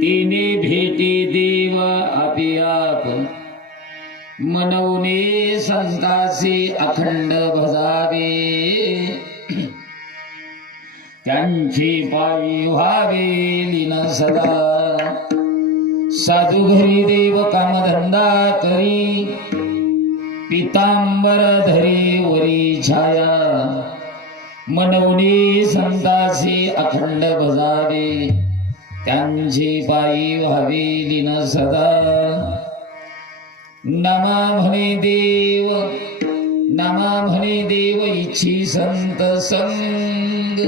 तिने भेटी देव आपी आप, मनवणे संतासी अखंड भजावे, त्यांची पायी व्हावे लीन सदा। साधू घरी देव कामधंदा करी, पितांबर धरी वरी छाया, मनवणे संतासी अखंड भजावे, त्यांची पायी व्हावे लीन सदा। नमा म्हणे देव इच्छी संत संग,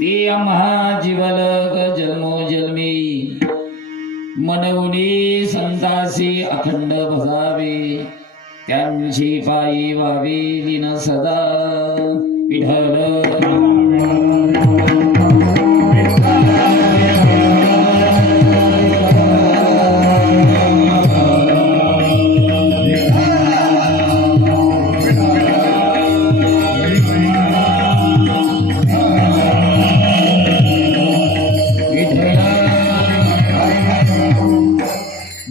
ते आम्हा जीवलग जन्मोजन्मी, मनवणे संतासी अखंड भजावे, त्यांची पायी व्हावे लीन सदा। विठ्ठल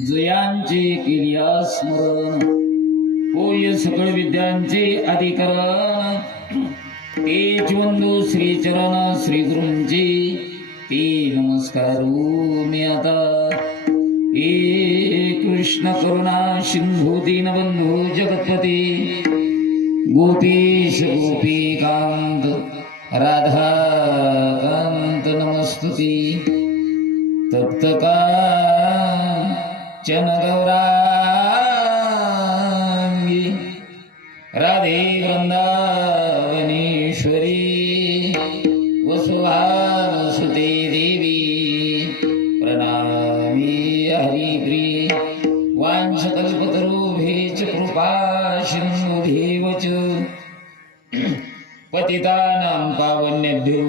जयांचे केलिया स्मरण, होय सकळ विद्यांचे अधिकरण, तेच वंदू श्री चरण श्री गुरूंचे, ते नमस्कारू मी आता। हे कृष्ण करुणा सिंधू दीनबंधू जगतपती, गोपीश गोपीकांत राधा कांत नमस्तुती। तप्त कांचन गौरांगी, राधे वृंदावनेश्वरी, वसुहासुते देवी, प्रणमामि हरिप्रिये। वाञ्छकल्पतरुभ्यश्च कृपा सिन्धुभ्येव च, पतितानां पावनेभ्यो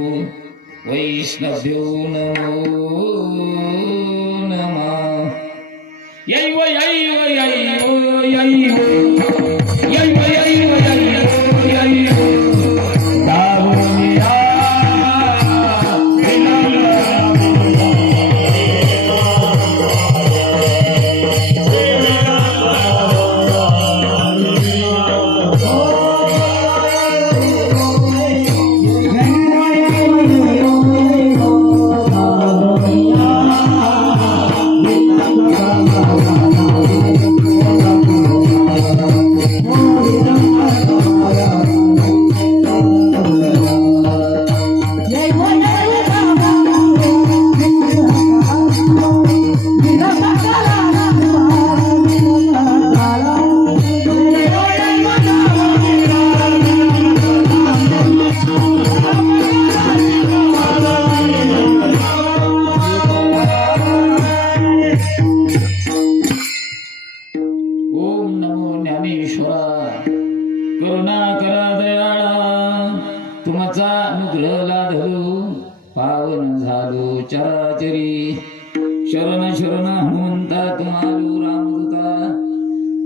वैष्णवेभ्यो नमो नमः। यैव यैव यैव यैव यैव यैव यैव यैव दारुण्या करुणा करा दयाळा, तुमचा अनुग्रह लाधलो, पावन झालो चराचरी। शरण शरण हनुमंता तुम्हालो रामदूता,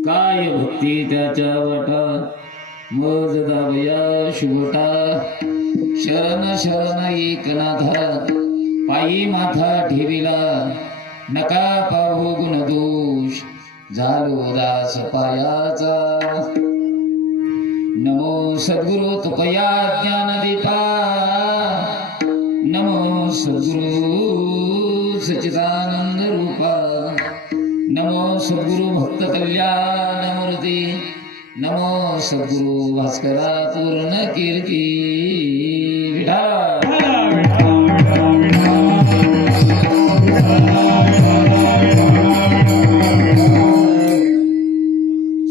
काय भक्ती त्याच्या वाटा, मज दावया शुभटा। शरण शरण एकनाथा, पायी माथा ठेविला, नका पाहू गुण दोष, झालो दास पायाचा। नमो सद्गुरु तुकया ज्ञानदीपा, नमो सद्गुरु सच्चिदानंद रूपा, नमो सद्गुरु भक्त कल्याण मूर्ती, नमो सद्गुरु भास्करा पूर्ण कीर्ती।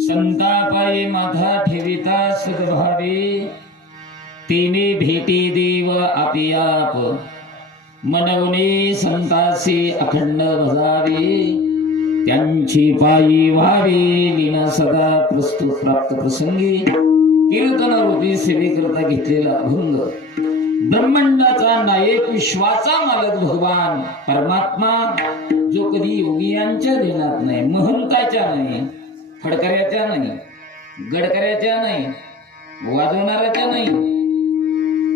संतापायी माथा ठेविता सद्भावी, तिने भेटी देव आपी आप, मनवणे संतासी अखंड भजावे, त्यांची पायी व्हावे लीन सदा। प्रस्तुत प्राप्त प्रसंगी कीर्तन रूपी सेवेकरता घेतलेला अभंग, ब्रह्मांडाचा नायक विश्वाचा मालक भगवान परमात्मा, जो कधी योगियांच्या ध्यानात नाही, महंताच्या नाही, फडकऱ्याच्या नाही, गडकऱ्याच्या नाही, वाजवणाऱ्याच्या नाही,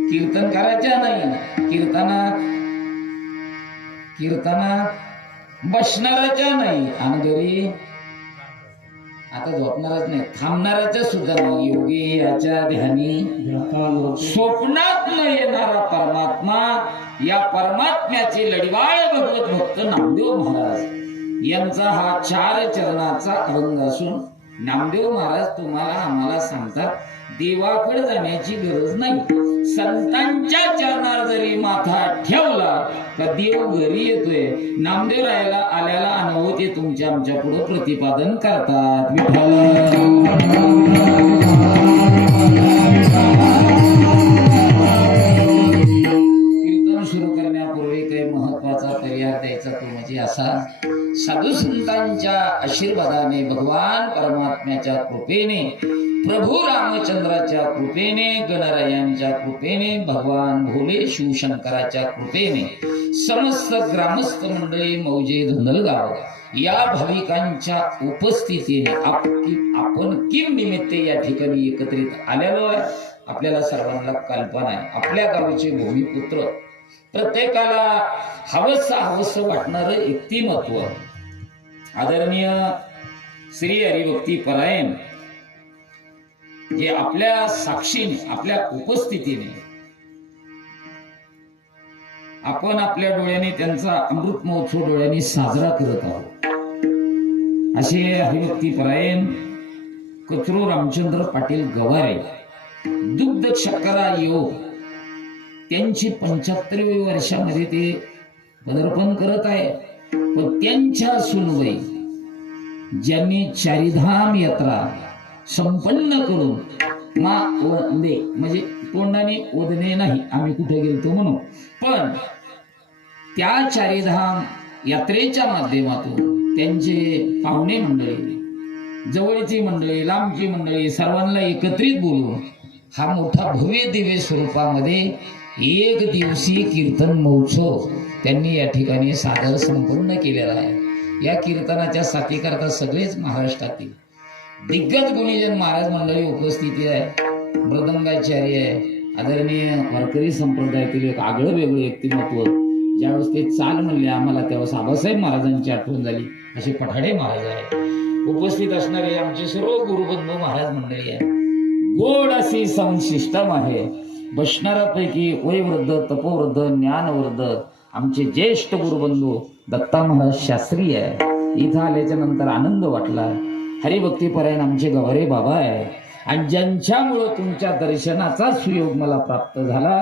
कीर्तनकाराच्या नाही, कीर्तनात कीर्तनात बसणाराच्या नाही आणि घरी आता झोपणारच नाही, थांबणाराच्या सुद्धा नाही. योगी याच्या ध्यानी स्वप्नात न येणारा परमात्मा, या परमात्म्याचे लढिवाळ भगवत भक्त नामदेव महाराज यांचा हा 4 चरणाचा अभंग असून नामदेव महाराज तुम्हाला आम्हाला सांगतात, देवाकडे जाण्याची गरज नाही, संतांच्या चरणावर जरी माथा ठेवला तर देव घरी येतोय. नामदेव रायाला आल्याला अनुभव ते तुमच्या आमच्या पुढे प्रतिपादन करतात. कीर्तन सुरू करण्यापूर्वी काही महत्वाचा पर्याय द्यायचा तो म्हणजे असा, साधू संतांच्या आशीर्वादाने, भगवान परमात्म्याच्या कृपेने, प्रभू रामचंद्राच्या कृपेने, गणरायांच्या कृपेने, भगवान भोले शिवशंकराच्या कृपेने, समस्त ग्रामस्थ मंडळी मौजे धुंदलगाव या भाविकांच्या उपस्थितीने आपण किम निमित्ते या ठिकाणी एकत्रित आलेलो आहे. आपल्याला सर्वांना कल्पना आहे, आपल्या गावचे भूमिपुत्र, प्रत्येकाला हवस वाटणारं व्यक्तिमत्व आदरणीय श्री हरिभक्ती परायण जे आपल्या साक्षीने, आपल्या उपस्थितीने आपण आपल्या डोळ्याने त्यांचा अमृत महोत्सव डोळ्यांनी साजरा करत आहोत. असे हरिभक्ती परायण कचरू रामचंद्र पाटील गवारे, दुग्ध शर्करा योग, त्यांची 75वी वर्षामध्ये ते पदार्पण करत आहे. पण त्यांच्या सुनबाई ज्यांनी चारिधाम यात्रा संपन्न करून मा ओंदे, म्हणजे तोंडाने ओदणे नाही, आम्ही कुठे गेलतो म्हणून, पण त्या चारिधाम यात्रेच्या माध्यमातून त्यांचे पाहुणे मंडळी, जवळची मंडळी, लांबची मंडळी सर्वांना एकत्रित बोलून हा मोठा भव्य दिव्य स्वरूपामध्ये 1 दिवसीय कीर्तन महोत्सव त्यांनी या ठिकाणी सादर संपूर्ण केलेला आहे. या कीर्तनाच्या साथीकरता सगळेच महाराष्ट्रातील दिग्गज गुणीजन महाराज मंडळी उपस्थिती आहे. मृदंगाचार्य आहे, आदरणीय वारकरी संप्रदायातील एक आगळं वेगळं व्यक्तिमत्व, ज्यावेळेस ते चाल म्हणले आम्हाला त्यावेळेस आबासाहेब महाराजांची आठवण झाली, असे पठाडे महाराज आहे. उपस्थित असणारे आमचे सर्व गुरुबंधू महाराज मंडळी आहे. गोड अशी साऊंड सिस्टम आहे. बसणाऱ्यापैकी वयवृद्ध, तपोवृद्ध, ज्ञानवृद्ध आमचे ज्येष्ठ गुरुबंधू दत्ता महाराज शास्त्री आहे. इथं आल्याच्या नंतर आनंद वाटला. हरिभक्ती परायण आमचे गवारे बाबा आहे आणि ज्यांच्यामुळं तुमच्या दर्शनाचा सुयोग मला प्राप्त झाला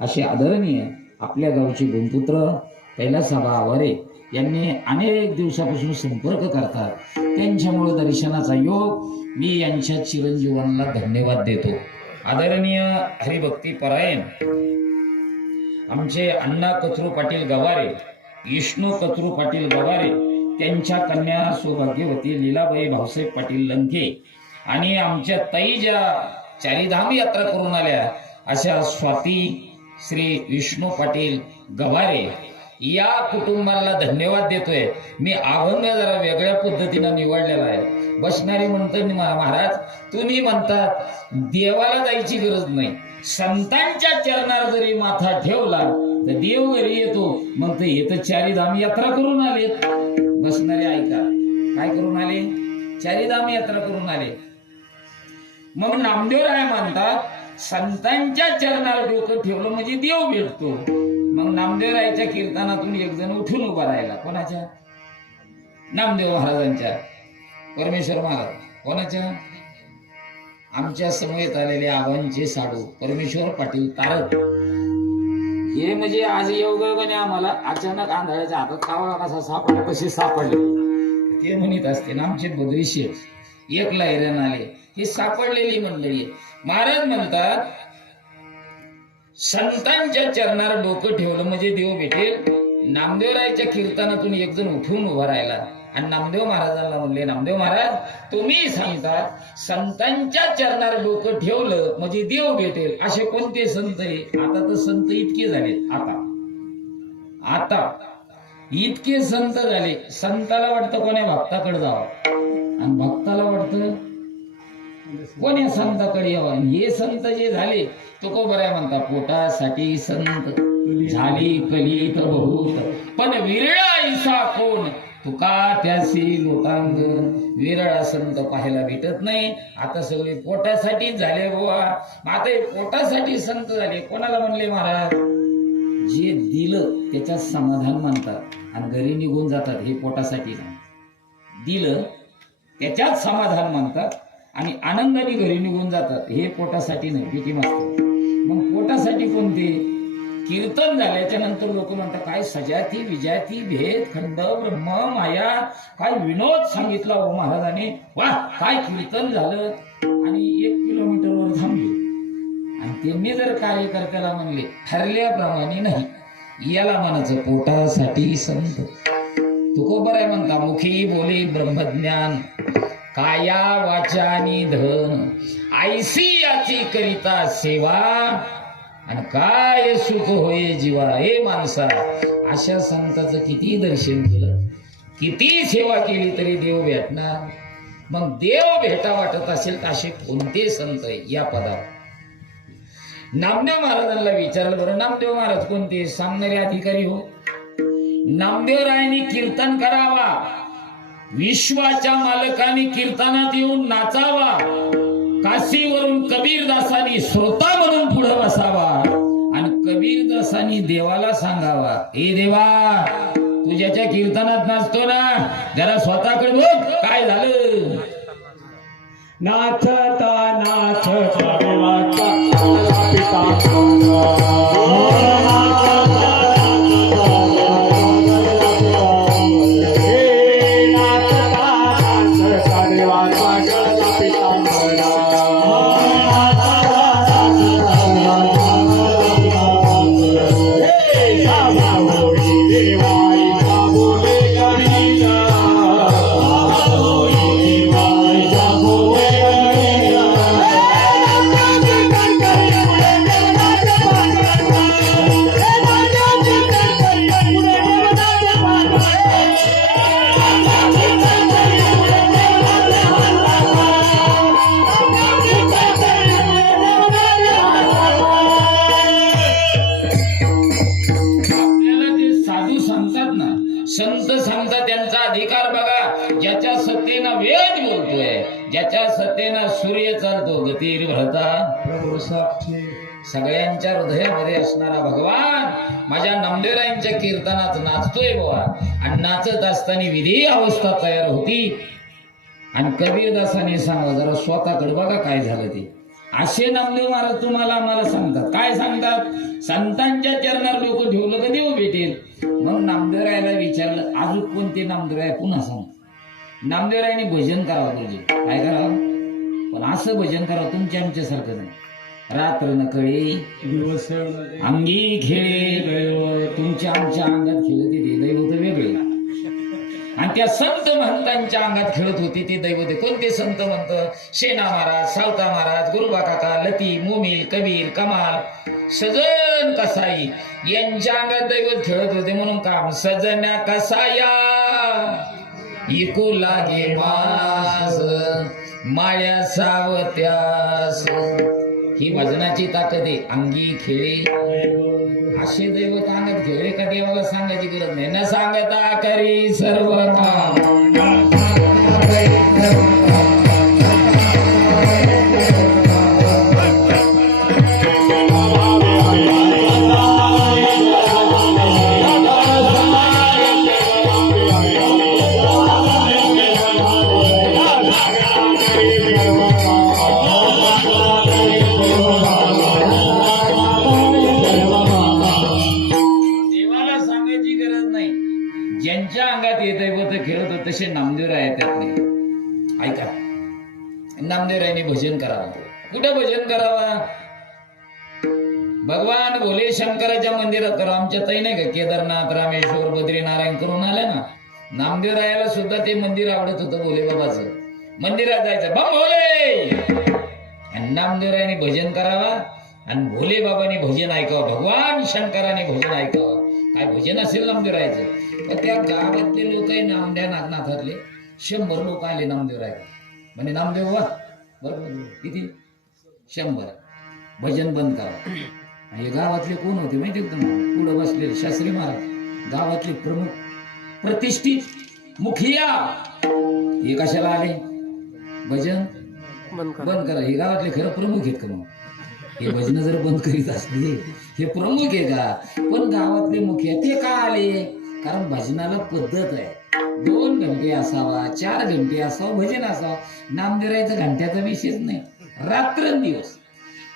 असे आदरणीय आपल्या गावचे गुणपुत्र कैलासबाबा आवारे यांनी अनेक दिवसापासून संपर्क करतात. त्यांच्यामुळे दर्शनाचा योग मी यांच्या चिरंजीवांना धन्यवाद देतो. आदरणीय हरिभक्ती परायण आमचे अण्णा कचरू पाटील गवारे, विष्णू कचरू पाटील गवारे, त्यांच्या कन्या सौभाग्यवती लीलाबाई भाऊसाहेब पाटील लंके आणि आमच्या ताई ज्या चारिधाम यात्रा करून आल्या अशा स्वाती श्री विष्णू पाटील गवारे या कुटुंबाला धन्यवाद देतोय. मी अभंग जरा वेगळ्या पद्धतीनं निवडलेला आहे. बसणारे म्हणतो महाराज तुम्ही म्हणतात देवाला जायची गरज नाही, संतांच्या चरणावर जरी माथा ठेवला तर देव घरी येतो. मग ते येतं चारिधाम यात्रा करून आलेत. बसणारे ऐका, काय करून आले? चारिधाम यात्रा करून आले. मग नामदेव राय म्हणतात संतांच्या चरणावर डोकं ठेवलं म्हणजे देव भेटतो. मग नामदेव रायाच्या कीर्तनातून एक जण उठून उभा राहिला. कोणाच्या? नामदेव महाराजांच्या. परमेश्वर महाराज कोणाच्या? आमच्या समवेत आलेले आबांचे साडू परमेश्वर पाटील तारक. हे म्हणजे आज योगायोगाने आम्हाला अचानक आंधळ्याच्या हातात कावळा कसा सापडला कसे सापडले ते म्हणत असते ना. आमचे बद्री शेठ एक लायरन आले, हे सापडलेली मंडळी. महाराज म्हणतात संतांच्या चरणावर डोकं ठेवलं म्हणजे देव भेटेल. नामदेवरायाच्या कीर्तनातून एक जण उठून उभा राहिला आणि नामदेव महाराजांना म्हणले, नामदेव महाराज तुम्ही सांगतात संतांच्या चरणावर डोकं ठेवलं म्हणजे देव भेटेल, असे कोणते संत आहे? आता तर संत इतके झाले, आता इतके संत झाले. संताला वाटतं कोण्या भक्ताकडे जावं आणि भक्ताला वाटतं कोण्या संताकडे यावं. हे संत जे झाले तुकोबराय म्हणतात पोटासाठी संत झाली कली तर बहुत, पण विरळा ऐसा कोण, तुका त्यासी लोटांगण. विरळा संत पाहायला भेटत नाही. आता सगळे पोटासाठी झाले बुवा. आता हे पोटासाठी संत झाले. कोणाला म्हणले महाराज? जे दिलं त्याच्यात समाधान मानतात आणि घरी निघून जातात. हे पोटासाठी नाही. दिलं त्याच्यात समाधान मानतात आणि आनंदाने घरी निघून जातात. हे पोटासाठी नाही. किती मस्त. मग पोटासाठी कोणते? कीर्तन झाल्याच्या नंतर लोक म्हणतात काय सजाती विजाती भेद खंड ब्रह्म माया, काय विनोद सांगितला हो महाराजांनी. वा काय कीर्तन झालं. आणि 1 किलोमीटरवर थांबले आणि त्यांनी जर कार्यकर्त्याला म्हणले ठरल्याप्रमाणे नाही, याला म्हणायचं पोटासाठी संत. तुकोबर आहे म्हणता, मुखी बोले ब्रह्मज्ञान, काया वाचानी धन, आयसी याची करिता सेवा, आणि काय सुख होय जीवा. हे माणसा, अशा संताचं किती दर्शन केलं, किती सेवा केली तरी देव भेटणार. मग देव भेटा वाटत असेल तर असे कोणते संत आहे या पदावर? नामदेव महाराजांना विचारलं बरं, नामदेव महाराज कोणते? सांगणारे अधिकारी हो. नामदेवरायांनी कीर्तन करावा, विश्वाच्या मालकाने कीर्तनात येऊन नाचावा, काशीवरून कबीरदासांनी श्रोता म्हणून पुढे बसावा आणि कबीरदासांनी देवाला सांगावा, हे देवा तू ज्याच्या कीर्तनात नाचतो ना, जरा स्वतःकडे बघ काय झालं. नाचता नाचता देवाचा पिता संत सांगतात त्यांचा अधिकार बघा. ज्याच्या सत्तेनं वेद बोलतोय, ज्याच्या सत्तेनं सूर्य चालतो, गतीर भरता सगळ्यांच्या हृदयामध्ये असणारा भगवान माझ्या नामदेवरायांच्या कीर्तनात नाचतोय बाबा. आणि नाचत असताना विधी अवस्था तयार होती. आणि कबीरदासाने सांगा जरा स्वतःकडे बघा काय झालं ते. असे नामदेव महाराज तुम्हाला आम्हाला सांगतात. काय सांगतात? संतांच्या चरणावर लोक ठेवलं का देव भेटेल. मग नामदेवरायाला विचारलं अजून कोणते नामदेवराय? पुन्हा सांग. नामदेवरायांनी भजन करावं पाहिजे. काय करावं? पण असं भजन करावं तुमच्या आमच्यासारखं नाही. रात्र न कळे दिवस अंगी खेळे, तुमच्या आमच्या अंगात खेळत ते दैवत वेगळे. आणि त्या संत महंतांच्या अंगात खेळत होती ते दैवते. कोणते संत महंत? शेना महाराज, सावता महाराज, गुरुबा काका, लती, मोमील, कबीर, कमाल, सजन कसाई यांच्या अंगात दैवत खेळत होते. म्हणून काम सजन्या कसाया इकू लागे मास, माया सावत्यास. ही भजनाची ताकद आहे. अंगी खेळे असे दैवत अंगात खेळले का देवाला सांगायची गरज नाही. न सांगता करी सर्व काम. ज्यांच्या अंगात येत दैवत खेळत होत तसे नामदेवराय आहेत त्यातले. ऐका, नामदेवरायांनी भजन करावं. कुठं भजन करावा? भगवान भोले शंकराच्या मंदिरात करा. आमच्या ताई नाही का केदारनाथ, रामेश्वर, बद्रीनारायण करून आल्या ना, नामदेवरायाला सुद्धा ते मंदिर आवडत होतं. भोले बाबाचं मंदिरात जायचं बम भोले. आणि नामदेवरायांनी भजन करावा आणि भोले बाबांनी भजन ऐकावं. भगवान शंकराने भजन ऐकावं. काय भजन असेल नामदेवरायचं. तर त्या गावातले लोक आहे नामदेवनाथातले 100 लोक आले नामदेवराय म्हणजे नामदेव वा बरोबर किती 100 भजन बंद करा. हे गावातले कोण होते माहिती होतं तुम्हाला? पुढे बसलेले शास्त्री महाराज, गावातले प्रमुख प्रतिष्ठित मुखिया. हे कशाला आले? भजन बंद करा. हे गावातले खरं प्रमुख आहेत का? मग हे भजन जर बंद करीत असले हे प्रमुख आहे का? पण गावातले मुखिया ते का आले? कारण भजनाला पद्धत आहे. 2 घंटे असावा, 4 घंटे असावं, भजन असावं. नामदेवाचं घंट्याचा विषयच नाही, रात्रंदिवस.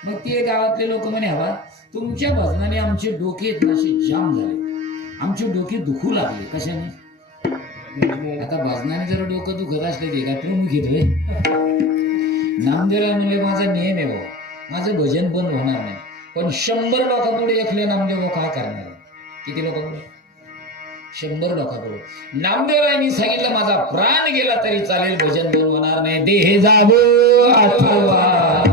मग ते गावातले लोक म्हणे, हवा तुमच्या भजनाने आमचे डोके असे जाम झाले, आमचे डोके दुखू लागले. कशाने? आता भजनाने जर डोकं दुखत असले ते काय प्रमुख येतोय? नामदेवराय म्हणले माझा नियम आहे भाऊ, माझं भजन बंद होणार नाही. पण 100 लोकांपुढे एकले नामदेव काय करणार? किती लोकांपुढे? 100 लोकांपुढे. नामदेवरायांनी सांगितलं माझा प्राण गेला तरी चालेल, भजन बंद होणार नाही. देह जाबो अथवा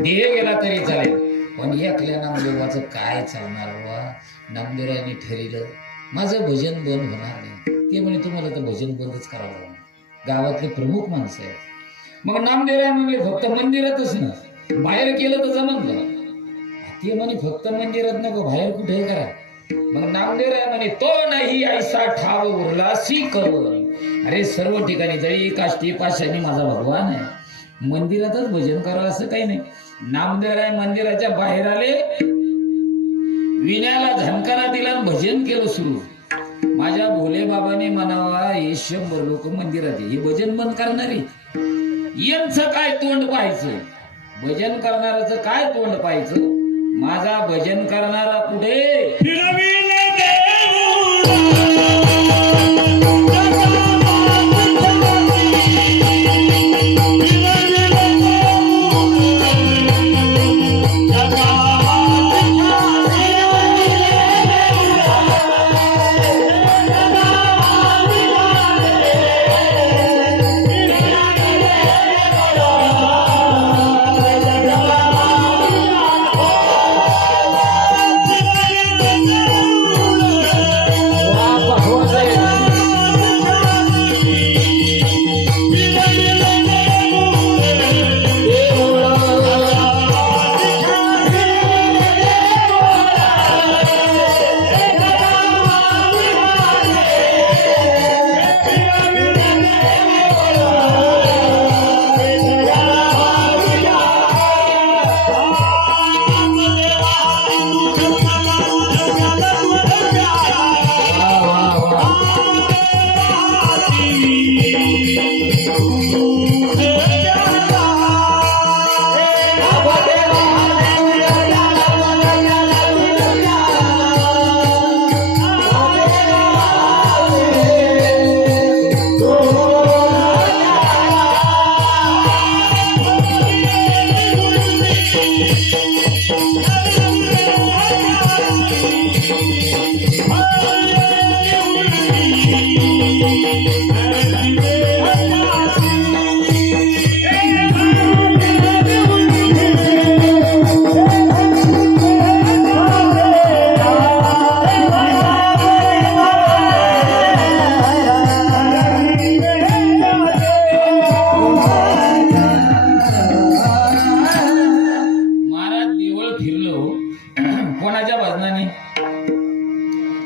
देह गेला तरी चालेल, पण एकल्या नामदेवाचं काय चालणार वा? नामदेवरायांनी ठरवलं माझं भजन बंद होणार नाही. ते म्हणे तुम्हाला तर भजन बंदच करावं लागणार. गावातले प्रमुख माणसं आहेत. मग नामदेवराय म्हणले फक्त मंदिरातच ना, बाहेर केलं तर जमत नाही. ते म्हणे फक्त मंदिरात नको, बाहेर कुठे करा. मग नामदेवराय म्हणे तो नाही ऐसा ठाव उरलासी कवन. अरे सर्व ठिकाणी जळी काष्टी पाशानी माझा भगवान आहे, मंदिरातच भजन करावं असं काही नाही. नामदेवराय मंदिराच्या बाहेर आले, विण्याला झणकारा दिला, भजन केलं सुरू. माझ्या भोले बाबाने म्हणावा हे 100 लोक मंदिरात हे भजन बंद करणारे, यांचं काय तोंड पाहायचं? भजन करणाऱ्याचं काय तोंड पाहायचं? माझा भजन करणारा कुठे?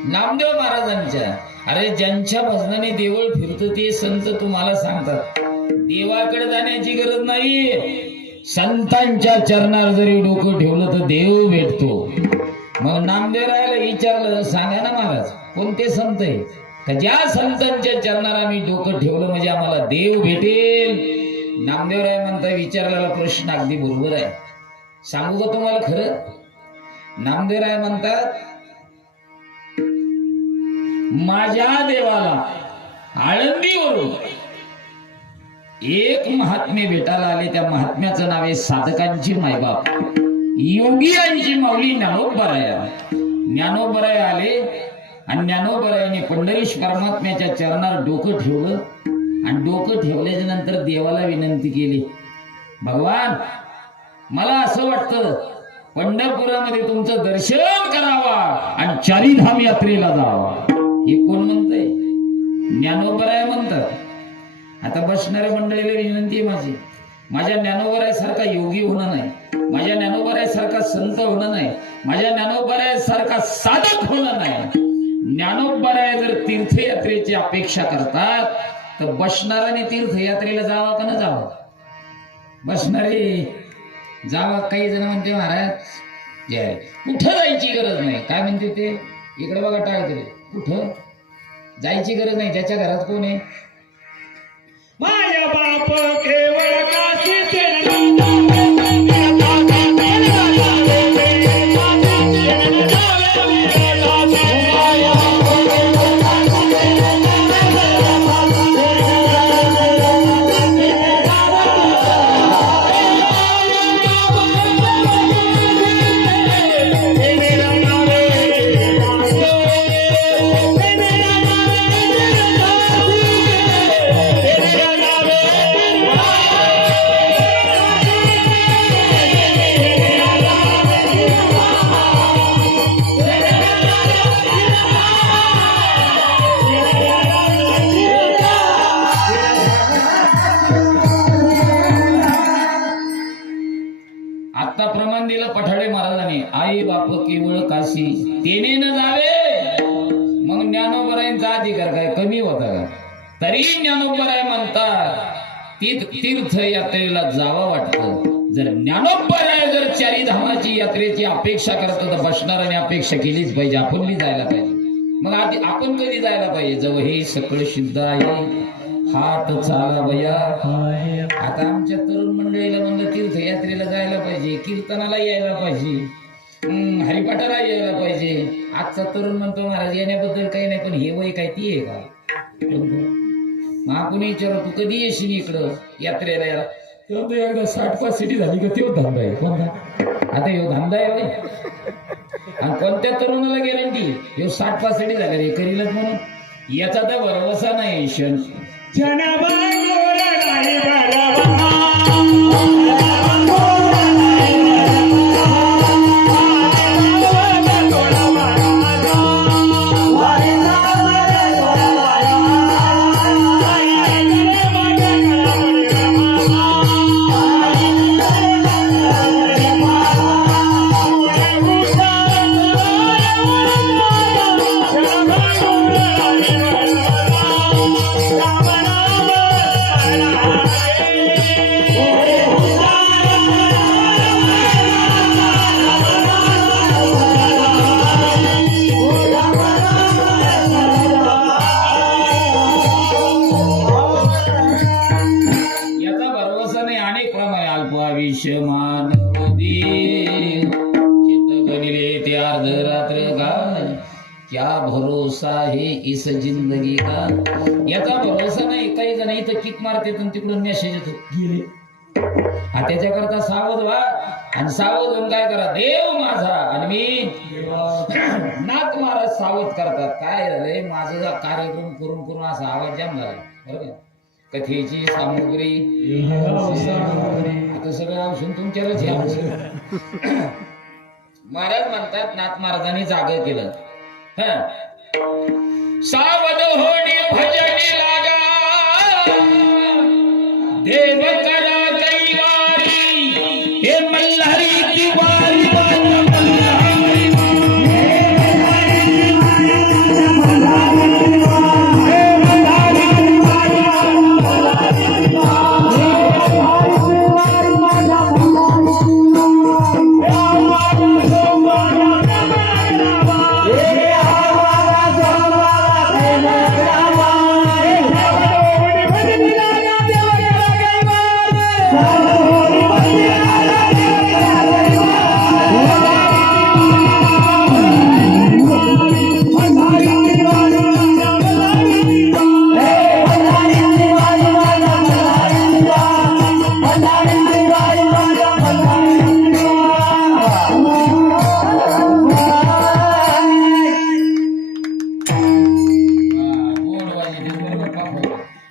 नामदेव महाराजांच्या. अरे ज्यांच्या भजनाने देवळ फिरतं ते संत तुम्हाला सांगतात देवाकडे जाण्याची गरज नाही, संतांच्या चरणावर जरी डोकं ठेवलं तर देव भेटतो. मग नामदेवरायाला विचारलं, सांगा ना महाराज कोणते संत आहे का ज्या संतांच्या चरणावर आम्ही डोकं ठेवलं म्हणजे आम्हाला देव भेटेल? नामदेवराय म्हणता विचारलेला प्रश्न अगदी बरोबर आहे, सांगू का तुम्हाला खरं? नामदेवराय म्हणतात माझ्या देवाला आळंदीवरून एक महात्मे भेटायला आले. त्या महात्म्याचं नाव आहे साधकांची मायबाप, योगियांची माऊली ज्ञानोबराय. ज्ञानोबराय आले आणि ज्ञानोबरायाने पंढरीश परमात्म्याच्या चरणावर डोकं ठेवलं आणि डोकं ठेवल्याच्या नंतर देवाला विनंती केली, भगवान मला असं वाटतं पंढरपुरामध्ये तुमचं दर्शन करावा आणि चारीधाम यात्रेला जावा. हे कोण म्हणतंय? ज्ञानोबराय म्हणतात. आता बसणाऱ्या मंडळीला विनंती आहे माझी, माझ्या ज्ञानोबरायासारखा योगी होणं नाही, माझ्या ज्ञानोबरायासारखा संत होणं नाही, माझ्या ज्ञानोबरायासारखा साधक होणं नाही. ज्ञानोबराय जर तीर्थयात्रेची अपेक्षा करतात तर बसणाऱ्याने तीर्थयात्रेला जावा का न जावं? बसणारे जावा. काही जण म्हणते महाराज जय कुठं जायची गरज नाही. काय म्हणते ते? इकडे बघा टाळते. कुठं जायची गरज नाही. त्याच्या घरात कोण आहे? माया बाप केवळ काशी आता प्रमाण दिलं पठाडे महाराजांनी. आई बाप केवळ काशी तेने न जावे. मग ज्ञानोबरायांचा अधिकार काय कमी होता का? तरी ज्ञानोबराय म्हणतात तीर्थयात्रेला जावं वाटतं. जर ज्ञानोबराय जर चारी धामाची यात्रेची अपेक्षा करत तर बसणाऱ्याने अपेक्षा केलीच पाहिजे. आपणही जायला पाहिजे. मग आधी आपण कधी जायला पाहिजे? जवळ हे सकळ सिद्ध आहे हात चाला बया. आता आमच्या तरुण मंडळीला म्हणलं तीर्थयात्रेला जायला पाहिजे, कीर्तनाला यायला पाहिजे, हरिपाठाला यायला पाहिजे. आजचा तरुण म्हणतो महाराज येण्याबद्दल काही नाही, पण हे वय काय ती आहे का? मग आपण विचारू तू कधी येशील इकडं यात्रेला यायला? तेव्हा एकदा 60 सिटी झाली का तेव्हा धंदा आहे. कोणता आता ह्यो धंदा आहे होय? आणि कोणत्या तरुणाला गॅरंटी ह्यो 60 सिटी झाला रे करीलच म्हणून? याचा तर भरोसा नाही. क्षण क्या भरोसा है इस जिंदगी का. याचा भरोसा नाही. काही जण इथं किक मारते तिकडून मेसेज येतो गेले. त्याच्याकरता सावध व्हा. आणि सावध होऊन काय करा? देव माझा आणि मी नाथ महाराज सावध करतात. काय झालंय माझा कार्यक्रम करून करून असा आवाज जाम झाला बरोबर. कथेची सामुग्री आता सगळं औषध तुमच्यावरच आहे. महाराज म्हणतात नाथ महाराजांनी जाग केलं. सावध होणे भजनी लागा देव करा कैवारी हे मल्हारी की वारी.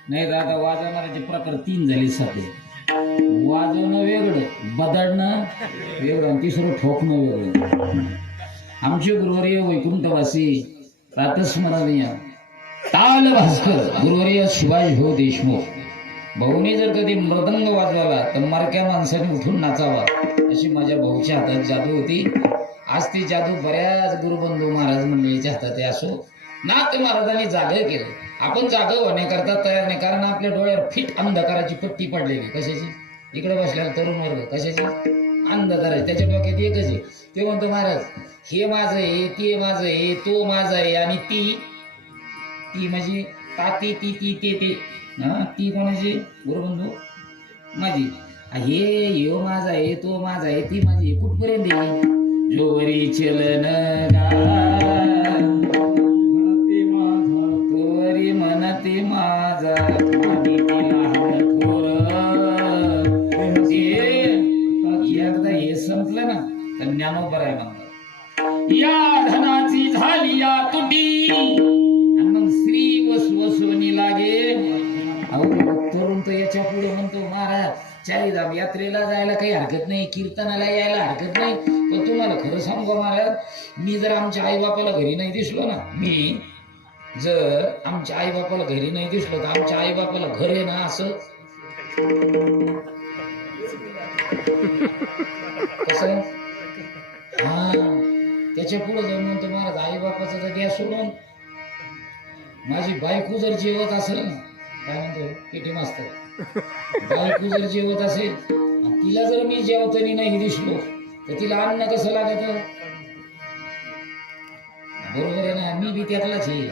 नाही तर आता वाजवणाऱ्याचे प्रकार 3 झाले सध्या. वाजवणं वेगळं, बदडणं वेगळं आणि तिसरं ठोकणं वेगळं. आमचे गुरुवर्य वैकुंठवासी प्रातस्मरणीय ताल भास्कर गुरुवर्य सुभाष भाऊ देशमुख भाऊने जर कधी मृदंग वाजवला तर मरक्या माणसाने उठून नाचावा, अशी माझ्या भाऊच्या हातात जादू होती. आज ती जादू बऱ्याच गुरुबंधू महाराज मंडळीच्या हातात आहे. असो नाथ महाराजांनी जागे केलं. आपण जागं होण्याकरता तयार नाही, कारण आपल्या डोळ्यावर फिट अंधकाराची पट्टी पडलेली. कशाची? इकडे बसलेला तरुण वर्ग कशाची? अंधकाराची. त्याच्या डोक्यात एकच आहे, ते म्हणतो महाराज हे माझं आहे, ते माझं आहे, तो माझा आहे, आणि ती म्हणजे ताती ते हा ती कोणाची? गुरुबंधू माझी. हे यो माझा आहे, तो माझा आहे, ती माझी आहे. कुठपर्यंत आहे? जोवरी चलन तोवरी म्हणते माझा एकदा हे संपलं ना तर ज्ञानोबर आहे म्हणतात. या धनाची झाली या तुटी आणि मग श्री वसवसवणी लागे. अहो तरुण तर याच्या पुढे म्हणतो महाराज चारीधाम यात्रेला जायला काही हरकत नाही, कीर्तनाला यायला हरकत नाही. पण तुम्हाला खरं सांगू महाराज, मी जर आमच्या आईबापाला घरी नाही दिसलो ना, मी जर आमच्या आईबापाला घरी नाही दिसलो तर आमच्या आईबापाला घर आहे ना असं कसं हा त्याच्या पुढे जाऊन म्हणतो महाराज आईबापाचा तर गॅस सोडून माझी बायको जर जेवत असेल ना, काय म्हणतो पेटी मास्तर, बायको जर जेवत असेल आणि तिला जर मी जेवताना नाही दिसलो तर तिला अन्न कसं लागत? बरोबर आहे ना, मी बी त्यातलाच आहे,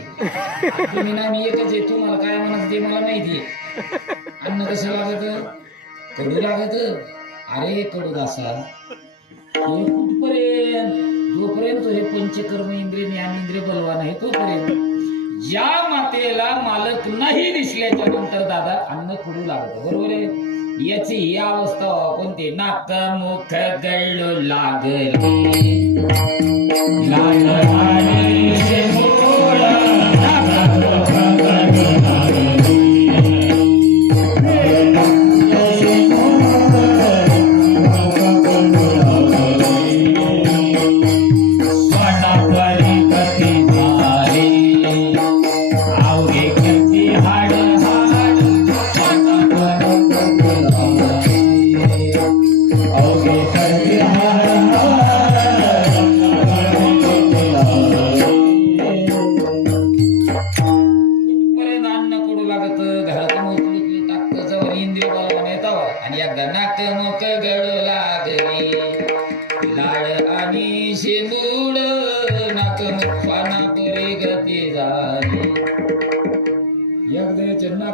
तुम्ही ना मी एकच आहे. तुम्हाला काय म्हणायचं ते मला माहिती आहे. अन्न कसं लागत? कडू लागत. अरे कडू दासा हे कुठपर्यंत? जोपर्यंत हे पंचकर्म इंद्रिय ज्ञानेंद्रिय बलवान आहे तोपर्यंत. ज्या मातेला मालक नाही दिसल्याच्या नंतर दादा अन्न कडू लागत. बरोबर आहे. याची ही अवस्था कोणती? नाक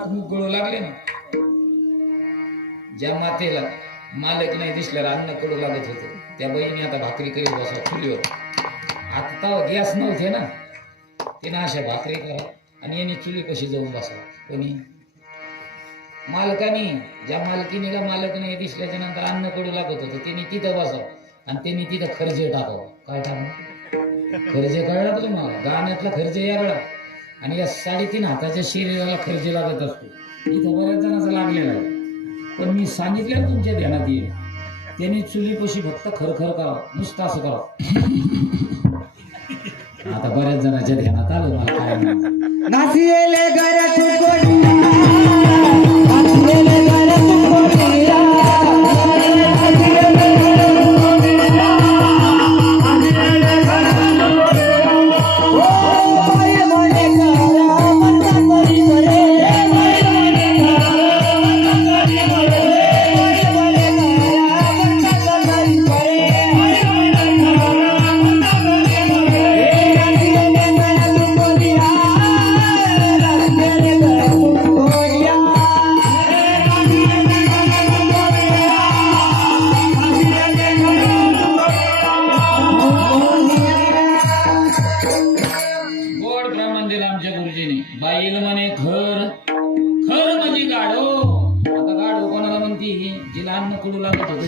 मुख गळू लागले ज्या मातेला मालक नाही दिसल्यावर अन्न कडू लागत होतं त्या बहिणी आता भाकरी करीत बसा चुलीवर. आता गॅस नव्हते ना, तिने अशा भाकरी करा आणि यांनी चुलीपाशी जाऊन बसा. कोणी? मालकानी. ज्या मालकीनीला मालक नाही दिसल्याच्या नंतर अन्न कडू लागत होतं त्यांनी तिथं बसावं आणि त्यांनी तिथं खर्जे टाकावं. काय टाकावं? खर्जे कळला का तुम्हाला? गाण्यातला खर्जे यारडा आणि या 3.5 हाताच्या शरीराला खर्जे लागत असतो. इथं बऱ्याच जणांचा लागलेला आहे. पण मी सांगितलं तुमच्या ध्यानात येईल, त्यांनी चुलीपाशी फक्त खरखर करावं, नुसतं असं करावं. आता बऱ्याच जणांच्या ध्यानात आलं मला काय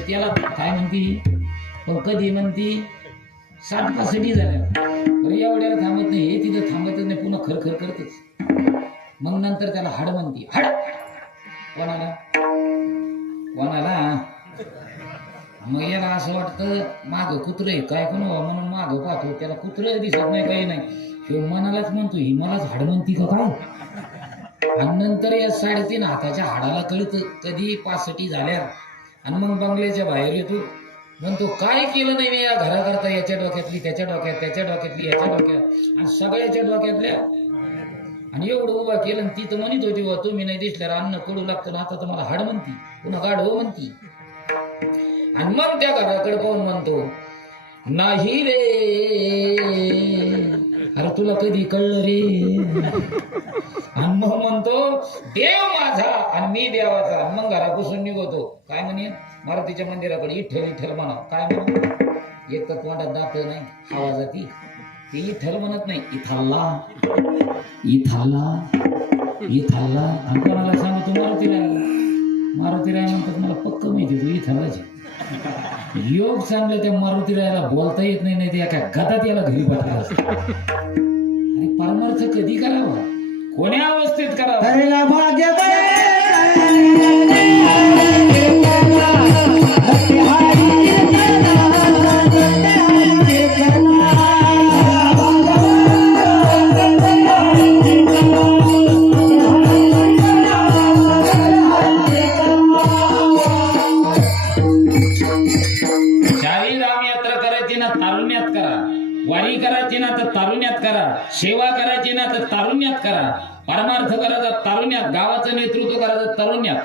त्याला काय म्हणती? पण कधी म्हणती? 60-65 झाल्या एवढ्याला थांबत नाही, हे तिथं थांबतच नाही, पुन्हा खरखर करतेच. मग नंतर त्याला हाड म्हणती. हाड कोणाला? मग याला असं वाटतं माग कुत्र आहे काय कोण म्हणून माग पाहतो, त्याला कुत्र दिसत नाही काही नाही, हे मनालाच म्हणतो ही मलाच हाड म्हणती का काय? आणि नंतर या 3.5 हाताच्या हाडाला कळत कधी 65 झाल्या आणि मग बंगल्याच्या बाहेर येतो म्हणतो काय केलं नाही मी या घराकरता, याच्या डोक्यातली त्याच्या डोक्यात, त्याच्या डोक्यातली याच्या डोक्यात आणि सगळ्याच्या डोक्यातल्या, आणि एवढं उभा केलं. आणि ती तर म्हणत होती वा तुम्ही नाही दिसल्यावर अन्न कडू लागतं ना, आता तर मला हाड म्हणती, पुन्हा गाढव म्हणती. आणि मग त्या घराकडे पाहून म्हणतो नाही रे, अरे तुला कधी कळलं रे. आणि मग म्हणतो देव माझा आणि मी देवाचा. मग घरापासून निघतो. काय म्हणे मारुतीच्या मंदिराकडे इठ्ठल इठ्ठल म्हणा. काय म्हणा, एक तर तोंडात दात नाही, हवा जाती, ते इठ्ठल म्हणत नाही, इथाल्ला इथाल्ला इथाल्ला. आणि कोणाला सांगतो मारुती राय, मारुती राय म्हणतात मला पक्क माहिती तू इथालाची. योग चांगलं त्या मारुती रायाला बोलता येत नाही, नाही ते एका गदात याला घरी पाठवलं असतं. आणि परमार्थ कधी करावा, कोण्या अवस्थेत करावा, भाग्य वारी करायची ना तर तारुण्यात करा, सेवा करायची ना तर तारुण्यात करा, परमार्थ करायचा तारुण्यात, गावाचं नेतृत्व करायचं तारुण्यात,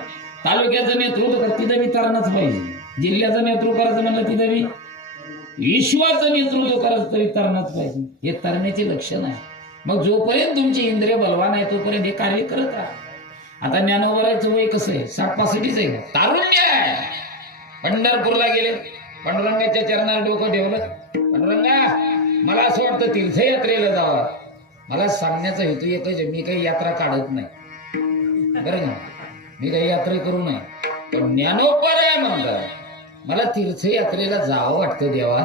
तालुक्याचं नेतृत्व कर तिथं बी तरणच पाहिजे, जिल्ह्याचं नेतृत्व करायचं म्हणलं तिथं बी, विश्वाचं नेतृत्व करायचं तरी तरणच पाहिजे. हे तरण्याचे लक्षण आहे. मग जोपर्यंत तुमचे इंद्रिय बलवान आहे तोपर्यंत हे कार्य करत आहे. आता ज्ञानोबरायचं वय कसं आहे, 60-65 आहे, तारुण्य आहे. पंढरपूरला गेले, पांडुरंगाच्या चरणावर डोकं ठेवलं, पांडुरंगा मला असं वाटतं तीर्थयात्रेला जावं. मला सांगण्याचा हेतू एकच आहे, मी काही यात्रा काढत नाही बरं का, मी काही यात्रा करू नये. पण ज्ञानोबर आहे म्हणतात मला तीर्थयात्रेला जावं वाटतं देवा.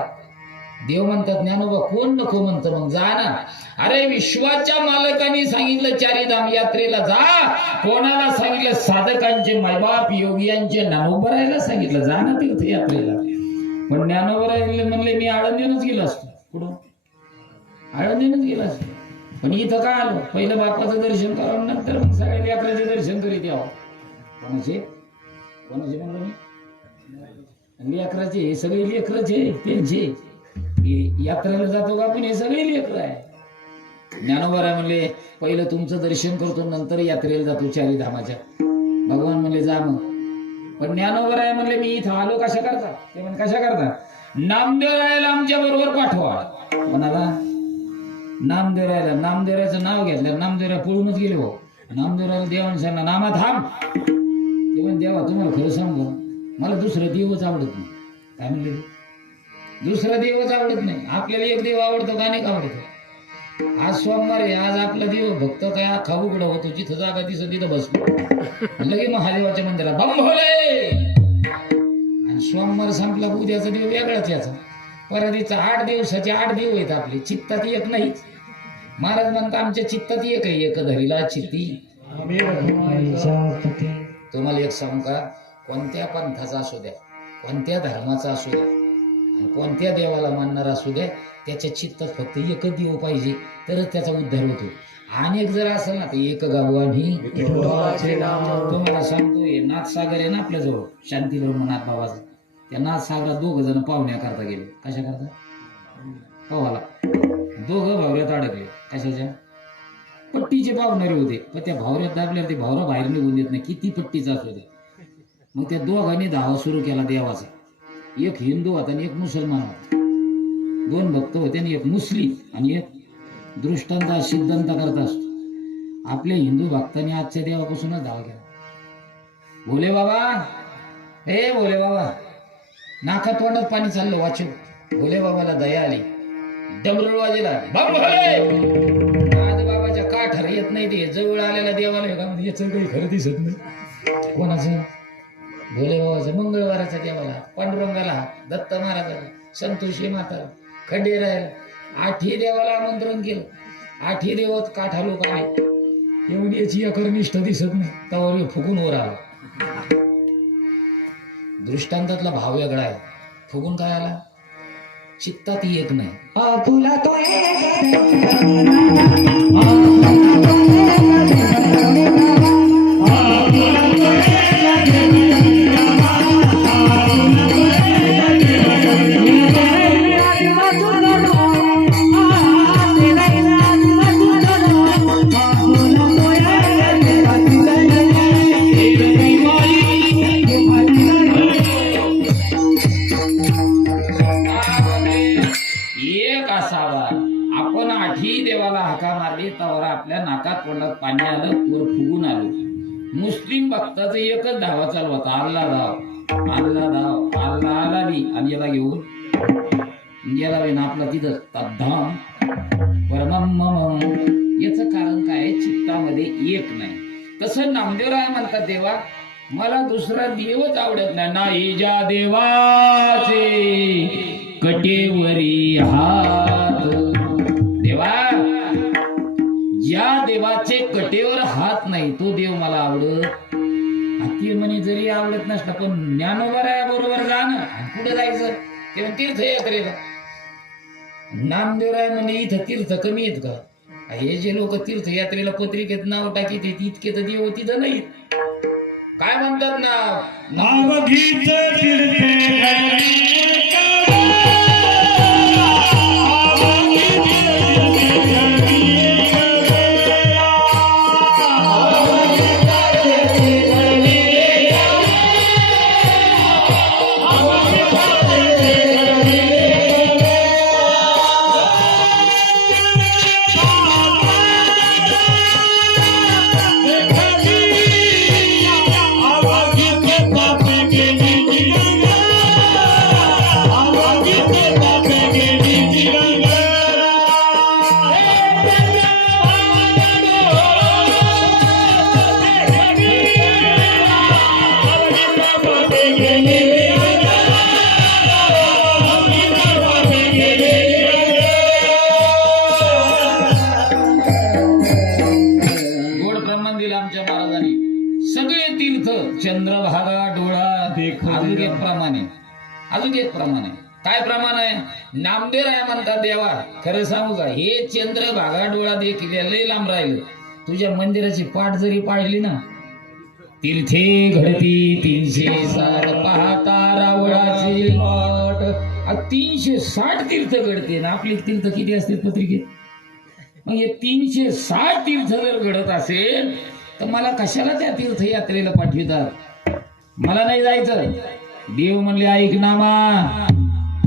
देव म्हणतात ज्ञानोबा कोण नको म्हणतं, मग जा ना. अरे विश्वाच्या मालकांनी सांगितलं चारीधाम यात्रेला जा, कोणाला सांगितलं साधकांचे मायबाप योगियांचे ज्ञानोबरायला सांगितलं जा ना तीर्थयात्रेला. पण ज्ञानोबराय म्हणले मी आळंदीनच गेलो असतो, कुठं आळंदीनच गेला असतो. पण इथं का आलो, पहिलं बापाचं दर्शन करावं, नंतर मग सगळ्या लेकराचे दर्शन करीत यावं. कोणाचे कोणाचे म्हणलं मी, लेकराचे, हे सगळे लेकराचे त्यांचे. यात्रेला जातो का आपण, हे सगळे लेकर आहे. ज्ञानोबराय म्हणले पहिलं तुमचं दर्शन करतो नंतर यात्रेला जातो चारीधामाच्या. भगवान म्हणले जा मग. पण ज्ञानोबराय म्हणले मी इथं आलो कशा करता, ते म्हणजे कशा करता, नामदेवरायला आमच्या बरोबर पाठवा. कोणाला, नामदेवरायला. नामदेवरायचं नाव घेतलं, नामदेवराय पळूनच गेले हो. नामदेवरायला देवाने सांगला नामा थांब. ते म्हण देवा तुम्हाला खरं सांगू मला दुसरं देवच आवडत नाही. काय म्हणले, दुसरा देवच आवडत नाही. आपल्याला एक देव आवडतो का नाही आवडतो. आज सोमवार आहे, आज आपला देव भक्त काय अख्खा उघडा होतो, जिथं जागा दिसत तिथं बसलो, लगे महादेवाच्या मंदिरात बम भोले. आणि सोमवार संपला उद्याचा देव वेगळाच याचा. परदीचा 8 दिवसाचे 8 देव आहेत आपले, चित्तात एक नाहीच. महाराज म्हणतात आमच्या चित्तात एक आहे, एक धरीला चित्ती. तुम्हाला एक सांगू का, कोणत्या पंथाचा असू द्या, कोणत्या धर्माचा असू द्या, कोणत्या देवाला मानणार असू द्या, त्याच्या चित्तात फक्त एकच देव पाहिजे तरच त्याचा उद्धार होतो. अनेक जर असेल ना तर एक गावानी. तुम्हाला सांगतो हे नाथसागर आहे ना आपल्याजवळ, शांती ब्रह्मनाथ बाबाचा, त्या नाथसागरात 2 जण पाहुण्या करता गेले. कशा करता, पोहाला 2 भावऱ्यात अडकले. कशाच्या, पट्टीचे पाहुणारे होते. पण त्या भावऱ्यात दाबल्यावर ते भावरा बाहेर निघून देत नाही, किती पट्टीचा असू दे. मग त्या दोघांनी धावा सुरू केला देवाचा. एक हिंदू होता आणि एक मुसलमान होता. 2 भक्त होते आणि एक मुस्लिम आणि एक दृष्टांत सिद्धांत करत असतो. आपल्या हिंदू भक्तांनी आजच्या देवापासूनच धावा केला. भोले बाबा, हे भोले बाबा, नाका तोंडात पाणी चाललं वाचू. भोले बाबाला दया आली, डमरू वाजेला, बम भोले. आज बाबाच्या काठार येत नाही, ते जवळ आलेला देवाला का याचं काही खरं दिसत नाही. कोणाचं, भोले बाबाचं. मंगळवाराच्या देवाला, पांडुरंगाला, दत्त महाराजाला, संतोषी माता, खंडेरायला, 8ही देवाला आमंत्रण केलं. 8ही देव काठा लोक आले. एवढी याची अकर्निष्ठ दिसत नाही, त्यावर फुगून वर आला. दृष्टांतातला भाव वेगळा आहे. फुगून काय आला, चित्तात एक नाही. तुला तो वर फुगून आलो. मुस्लिम भक्ताचं एकच धावा चालू होता, अल्ला धाव, अल्ला धाव, अल्ला आला बी आणि याला घेऊन गेला बी ना आपला तिथं तद्धाम परमम. याचं कारण काय आहे? चित्तामध्ये एक नाही. तसं नामदेवराय म्हणतात, देवा मला दुसरा देवच आवडत नाही. नाही ज्या देवाचे कटेवरी हात, देवा ज्या देवाचे कटेवर हात नाही तो देव मला आवडत. हाती म्हणे जरी आवडत नसला पण ज्ञानोबा बरोबर जाणं कुठे जायचं तेव्हा तीर्थयात्रेला. नामदेवराय म्हणे इथं तीर्थ कमी आहेत का? हे जे लोक तीर्थयात्रेला पत्रिकेत नाव टाकीत इतके तर देव तिथं नाहीत. काय म्हणतात ना, अवघीच चंद्रभागा डोळा अजून एक प्रमाणे, अजून एक प्रमाणे. काय प्रमाण आहे? नामदेवराय म्हणतात, देवा खरं सांगू का, हे चंद्रभागा डोळा देखील लय लांब राहिलं. तुझ्या मंदिराची पाठ जरी पाडली ना, तीर्थे घडती 360 पाहता रावळाची पाठ, 360 तीर्थ घडते ना. आपली तीर्थ किती असते पत्रिकेत? मग हे 360 तीर्थ जर घडत असेल तर मला कशाला त्या तीर्थयात्रेला पाठवितात? मला नाही जायचं. देव म्हणले ऐक नामा,